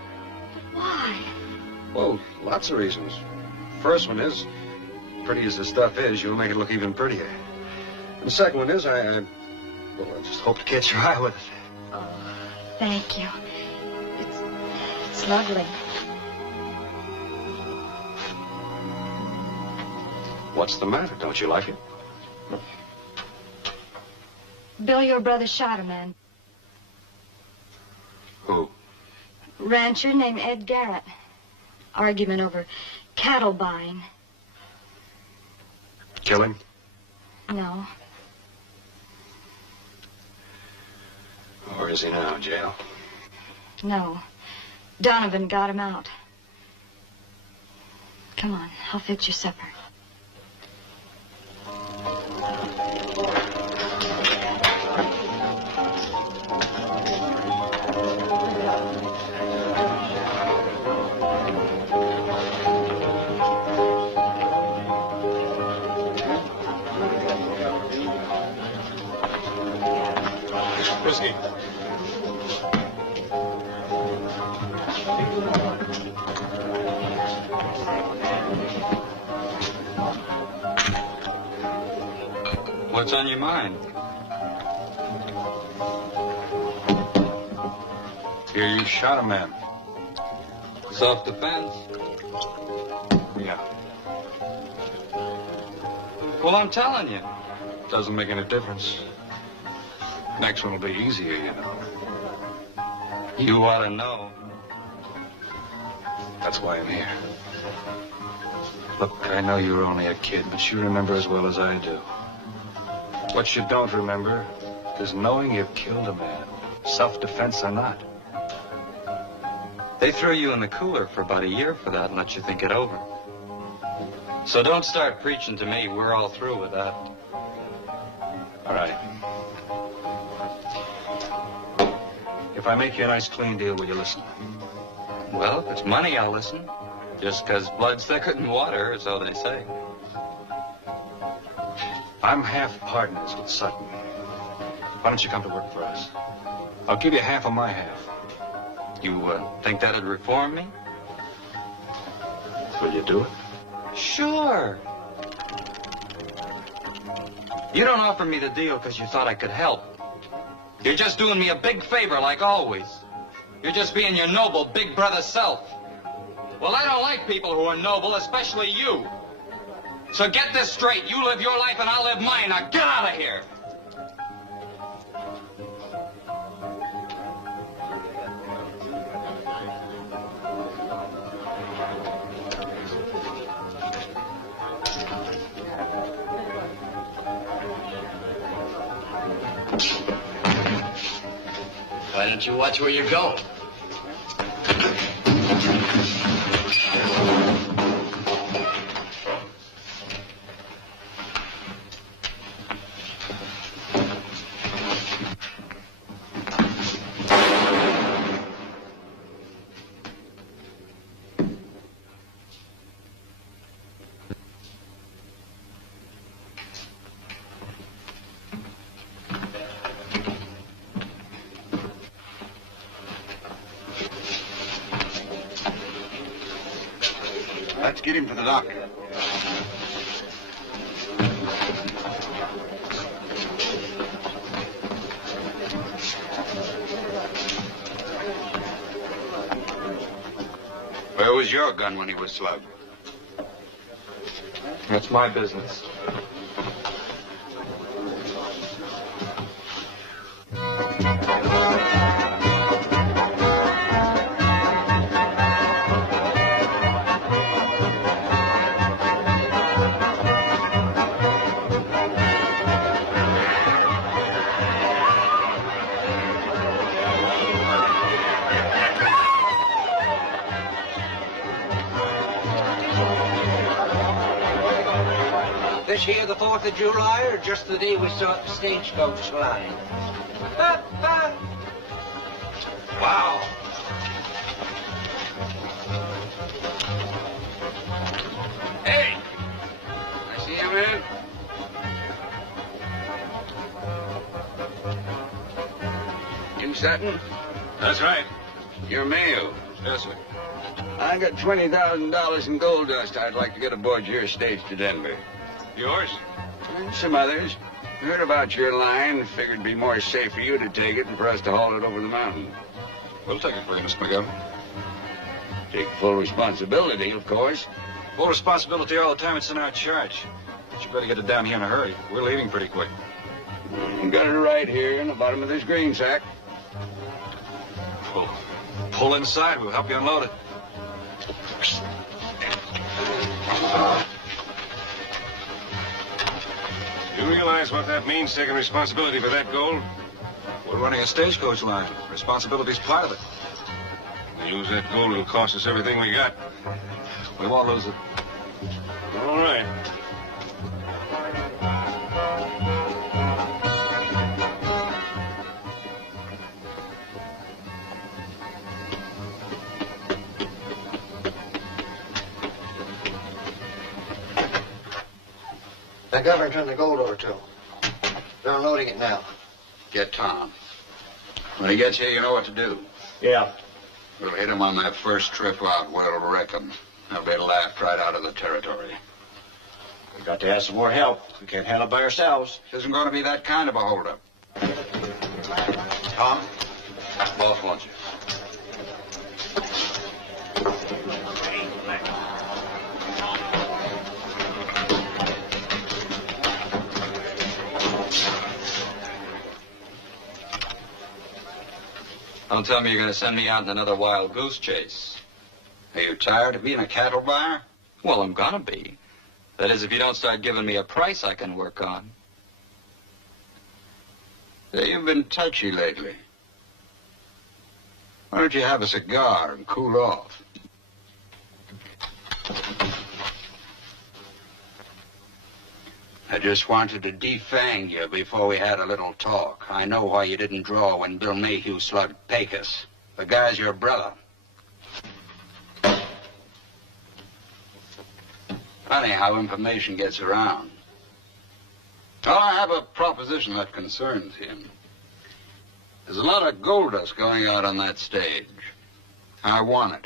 Why? Well, lots of reasons. First one is, pretty as the stuff is, you'll make it look even prettier. And the second one is, I just hope to catch your eye with it. Oh, thank you. It's lovely. What's the matter? Don't you like it? Bill, your brother shot a man. Who? Rancher named Ed Garrett. Argument over cattle buying. Kill him? No. Where is he now? Jail? No. Donovan got him out. Come on, I'll fix your supper. Whiskey. What's on your mind? Here, you shot a man. Self-defense? Yeah. Well, I'm telling you. Doesn't make any difference. Next one will be easier, you know. You ought to know. That's why I'm here. Look, I know you were only a kid, but you remember as well as I do. What you don't remember is knowing you've killed a man, self-defense or not. They threw you in the cooler for about a year for that and let you think it over. So don't start preaching to me. We're all through with that. All right. If I make you a nice, clean deal, will you listen? Well, if it's money, I'll listen. Just 'cause blood's thicker than water, so they say. I'm half partners with Sutton. Why don't you come to work for us? I'll give you half of my half. You think that'd reform me? Will you do it? Sure. You don't offer me the deal because you thought I could help. You're just doing me a big favor like always. You're just being your noble big brother self. Well, I don't like people who are noble, especially you. So get this straight. You live your life and I'll live mine. Now get out of here. Why don't you watch where you're going? Let's get him to the doctor. Where was your gun when he was slugged? That's my business. This here the 4th of July, or just the day we saw the stagecoach line? Wow. Hey! I see you, man. You Sutton? That's right. You're Mayhew. Yes, sir. I got $20,000 in gold dust I'd like to get aboard your stage to Denver. Yours? And some others. Heard about your line. Figured it'd be more safe for you to take it than for us to haul it over the mountain. We'll take it for you, Mr. McGovern. Take full responsibility, of course. Full responsibility all the time it's in our charge. But you better get it down here in a hurry. We're leaving pretty quick. Got it right here in the bottom of this green sack. Well, pull inside. We'll help you unload it. You realize what that means, taking responsibility for that gold? We're running a stagecoach line. Responsibility's part of it. We lose that gold, it'll cost us everything we got. We won't lose it. All right. The governor turned the gold over to him. They're unloading it now. Get Tom. When he gets here, you know what to do. Yeah. We'll hit him on that first trip out where it'll wreck him. They'll be laughed right out of the territory. We've got to have some more help. We can't handle it by ourselves. Isn't going to be that kind of a holdup. Tom, boss wants you. Don't tell me you're going to send me out in another wild goose chase. Are you tired of being a cattle buyer? Well, I'm gonna be. That is, if you don't start giving me a price I can work on. Say, you've been touchy lately. Why don't you have a cigar and cool off? I just wanted to defang you before we had a little talk. I know why you didn't draw when Bill Mayhew slugged Pecos. The guy's your brother. Funny how information gets around. Well, I have a proposition that concerns him. There's a lot of gold dust going out on that stage. I want it.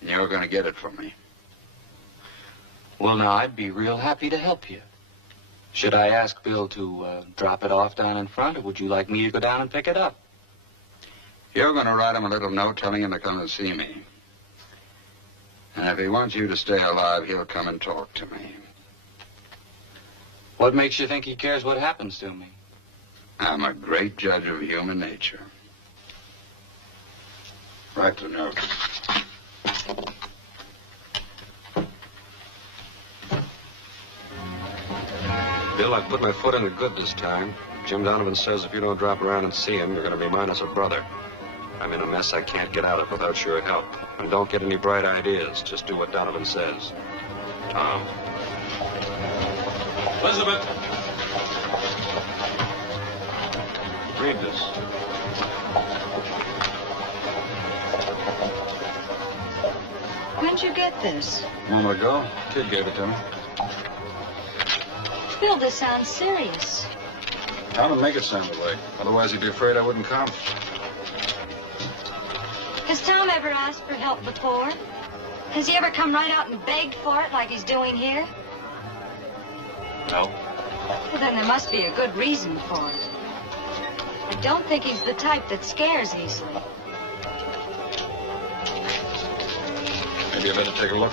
And you're going to get it for me. Well, now, I'd be real happy to help you. Should I ask Bill to drop it off down in front, or would you like me to go down and pick it up? You're going to write him a little note telling him to come and see me. And if he wants you to stay alive, he'll come and talk to me. What makes you think he cares what happens to me? I'm a great judge of human nature. Write the note. Bill, I put my foot in the good this time. Jim Donovan says if you don't drop around and see him, you're going to be mine as a brother. I'm in a mess I can't get out of without your help. And don't get any bright ideas. Just do what Donovan says. Tom. Elizabeth! Read this. When'd you get this? A moment ago, kid gave it to me. Bill, this sounds serious. Tell him to make it sound like. Otherwise, he'd be afraid I wouldn't come. Has Tom ever asked for help before? Has he ever come right out and begged for it like he's doing here? No. Well, then there must be a good reason for it. I don't think he's the type that scares easily. Maybe you better take a look.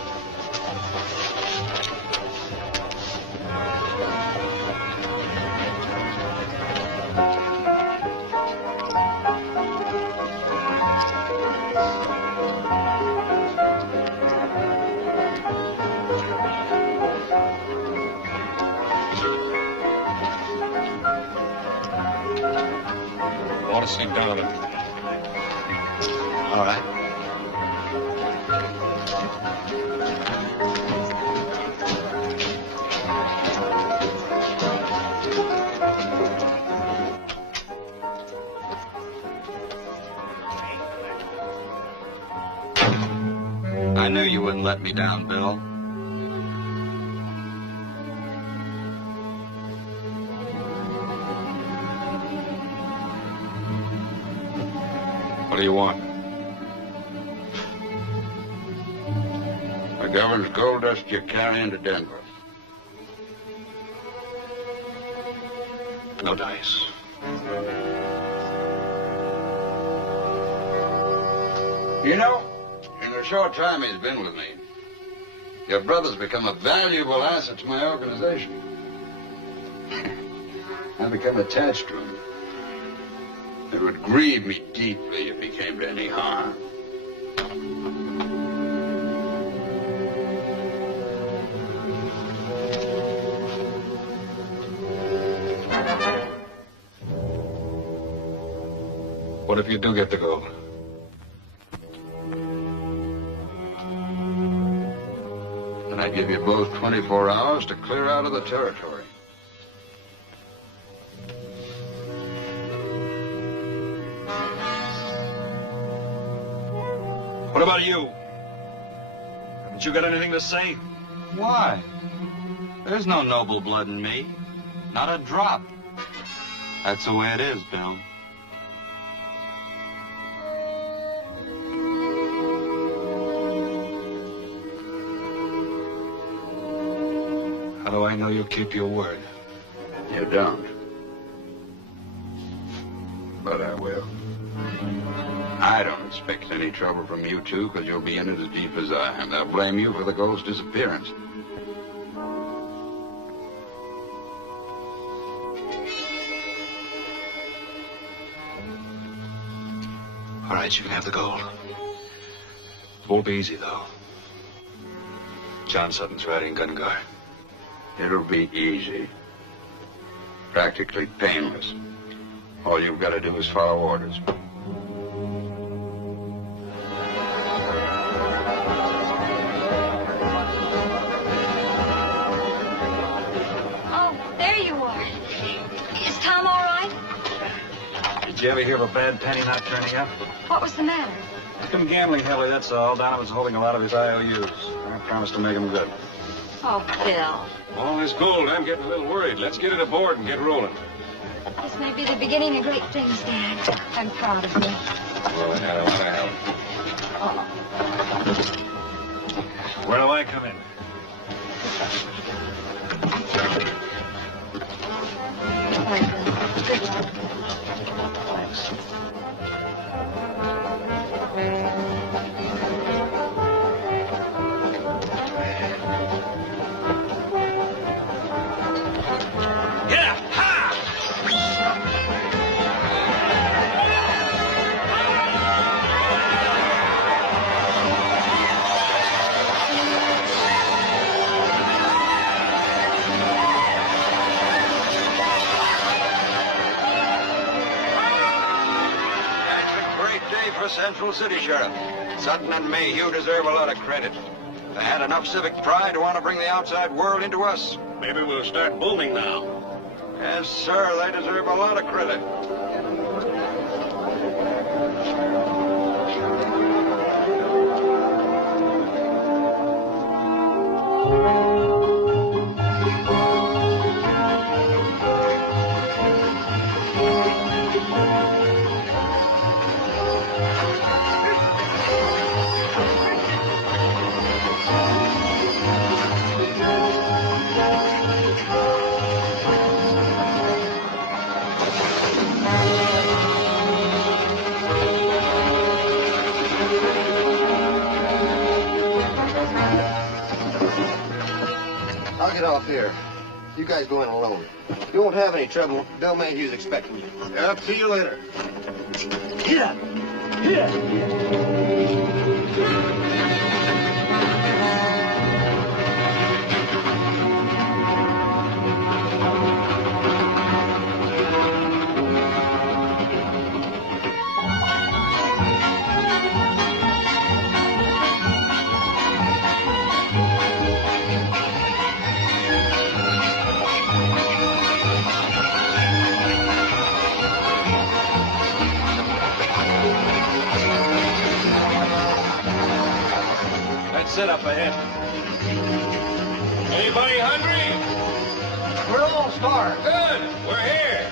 I want to see Donovan. All right. I knew you wouldn't let me down, Bill. What do you want? The governor's gold dust you're carrying to Denver. No dice. You know, in the short time he's been with me, your brother's become a valuable asset to my organization. I've become attached to him. It would grieve me deeply if he came to any harm. What if you do get the gold? Then I give you both 24 hours to clear out of the territory. What about you? Haven't you got anything to say? Why? There's no noble blood in me. Not a drop. That's the way it is, Bill. How do I know you'll keep your word? You don't. But I will. I don't expect any trouble from you two, because you'll be in it as deep as I am. They'll blame you for the gold's disappearance. All right, you can have the gold. Won't be easy, though. John Sutton's riding gun guard. It'll be easy. Practically painless. All you've got to do is follow orders. Did you ever hear of a bad penny not turning up? What was the matter? He's been gambling heavily, that's all. Donovan's holding a lot of his IOUs. I promised to make him good. Oh, Bill. All this gold, I'm getting a little worried. Let's get it aboard and get rolling. This may be the beginning of great things, Dad. I'm proud of you. Well, I got a lot of help. Oh. Where do I come in? Good luck. Thanks. Yeah! Ha! For Central City, Sheriff. Sutton and Mayhew deserve a lot of credit. They had enough civic pride to want to bring the outside world into us. Maybe we'll start booming now. Yes, sir, they deserve a lot of credit. I'll get off here. You guys go in alone. You won't have any trouble. Bill Mayhew's expecting you. Yeah, see you later. Here! That's it up ahead. Anybody hungry? We're all starved. Good. We're here.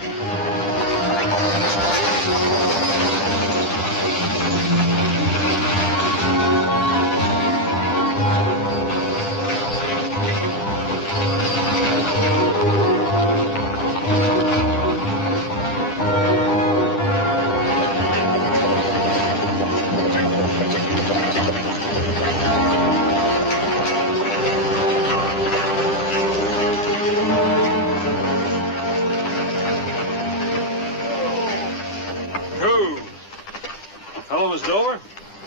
Hello, Miss Dover.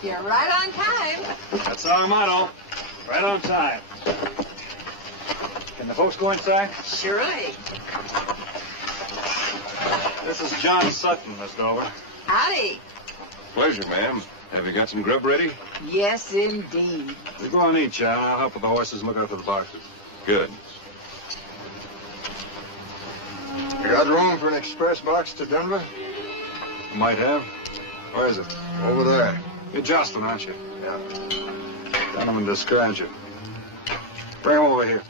You're right on time. That's our motto. Right on time. Can the folks go inside? Surely. This is John Sutton, Miss Dover. Howdy. Pleasure, ma'am. Have you got some grub ready? Yes, indeed. You go on each, John. I'll help with the horses and look out for the boxes. Good. You got room for an express box to Denver? Might have. Where is it? Over there. You're Jocelyn, aren't you? Yeah. Donovan described you. Bring him over here.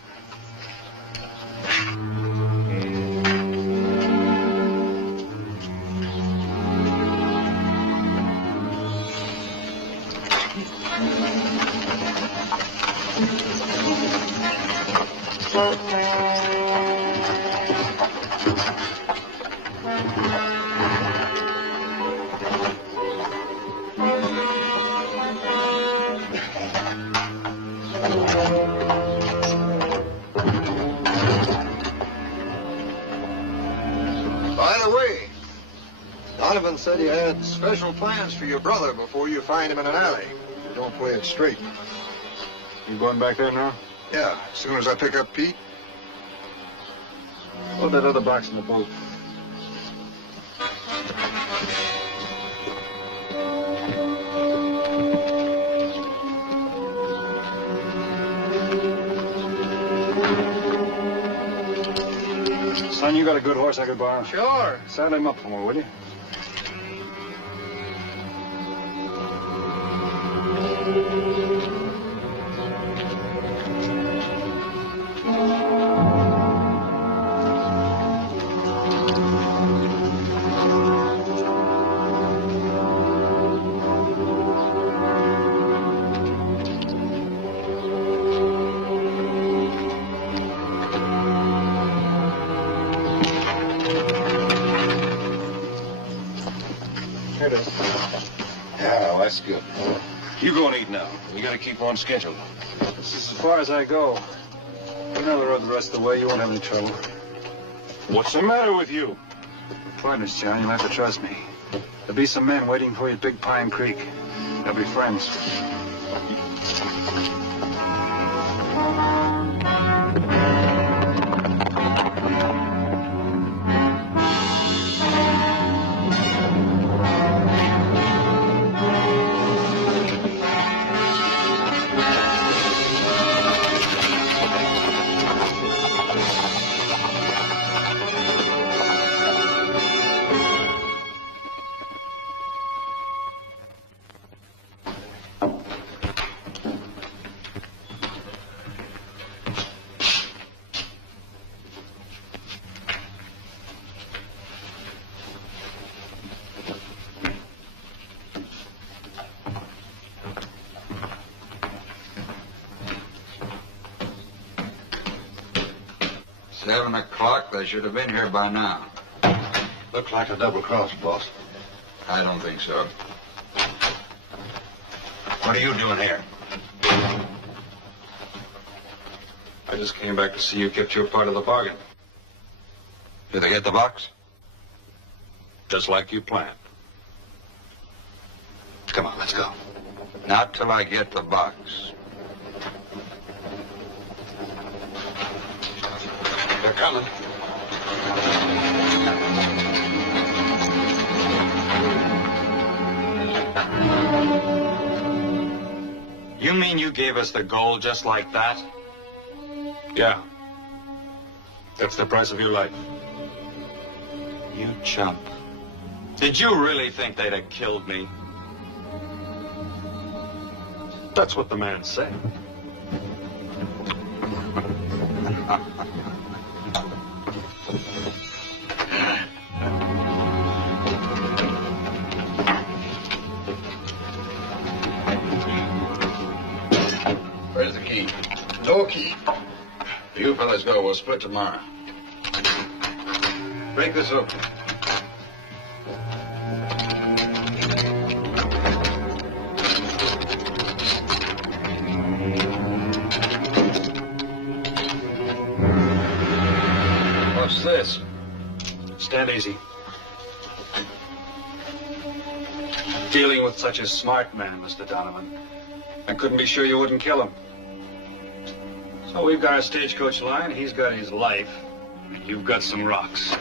By the way, Donovan said you had special plans for your brother before you find him in an alley. You don't play it straight. You going back there now? Yeah, as soon as I pick up Pete. Load that other box in the boat. Son, you got a good horse I could borrow? Sure. Saddle him up for me, will you? That's good. You go and eat now. We gotta keep on schedule. This is as far as I go. You know the road the rest of the way. You won't have any trouble. What's the matter with you? Partners, John. You'll have to trust me. There'll be some men waiting for you at Big Pine Creek. They'll be friends. 7 o'clock. They should have been here by now. Looked like a double cross, boss. I don't think so. What are you doing here? I just came back to see you kept your part of the bargain. Did they get the box? Just like you planned. Come on, let's go. Not till I get the box. They're coming. You mean you gave us the gold just like that? Yeah. That's the price of your life. You chump. Did you really think they'd have killed me? That's what the man said. Where's the key? No key. You fellas go. We'll split tomorrow. Break this open. What's this? Stand easy. Dealing with such a smart man, Mr. Donovan. I couldn't be sure you wouldn't kill him. So we've got our stagecoach line, he's got his life, and you've got some rocks.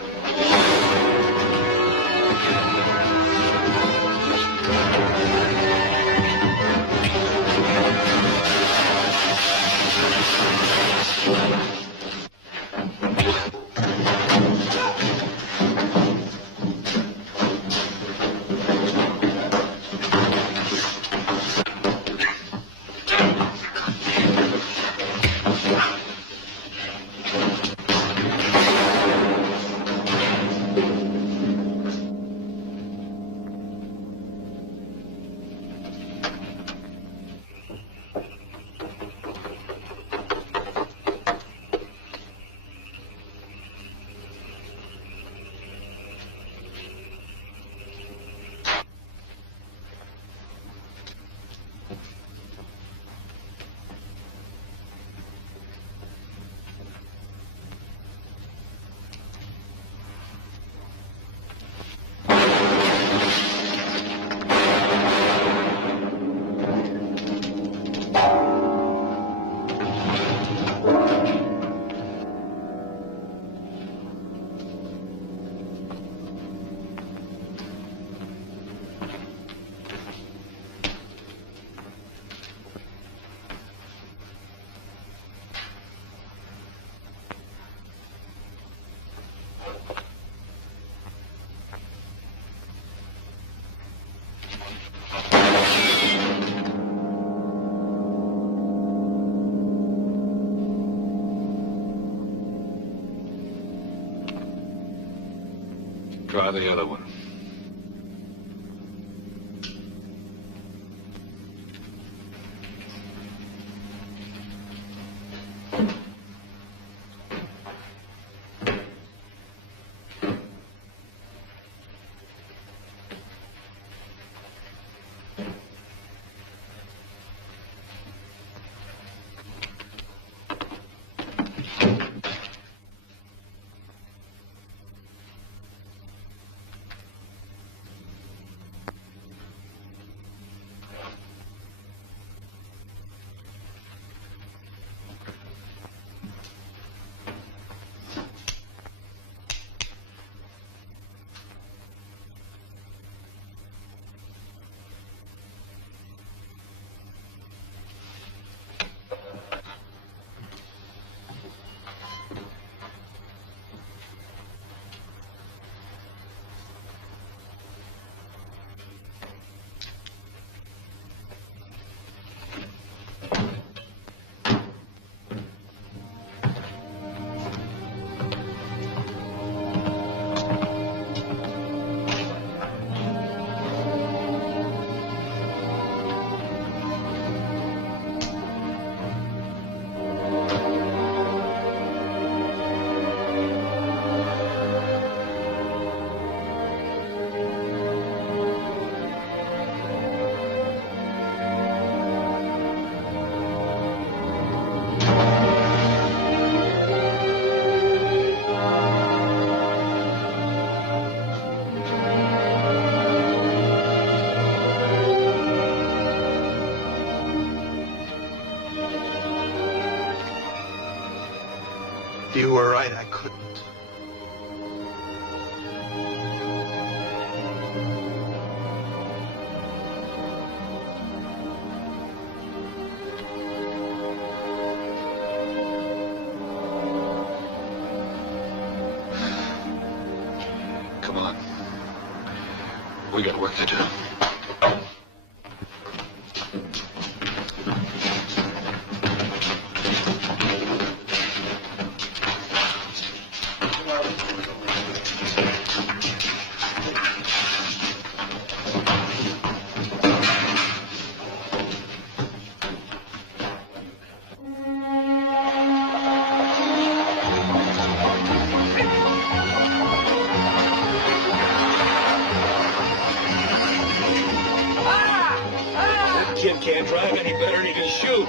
Try the other one. You were right, I couldn't. Come on. We got work to do. Kid can't drive any better than he can shoot.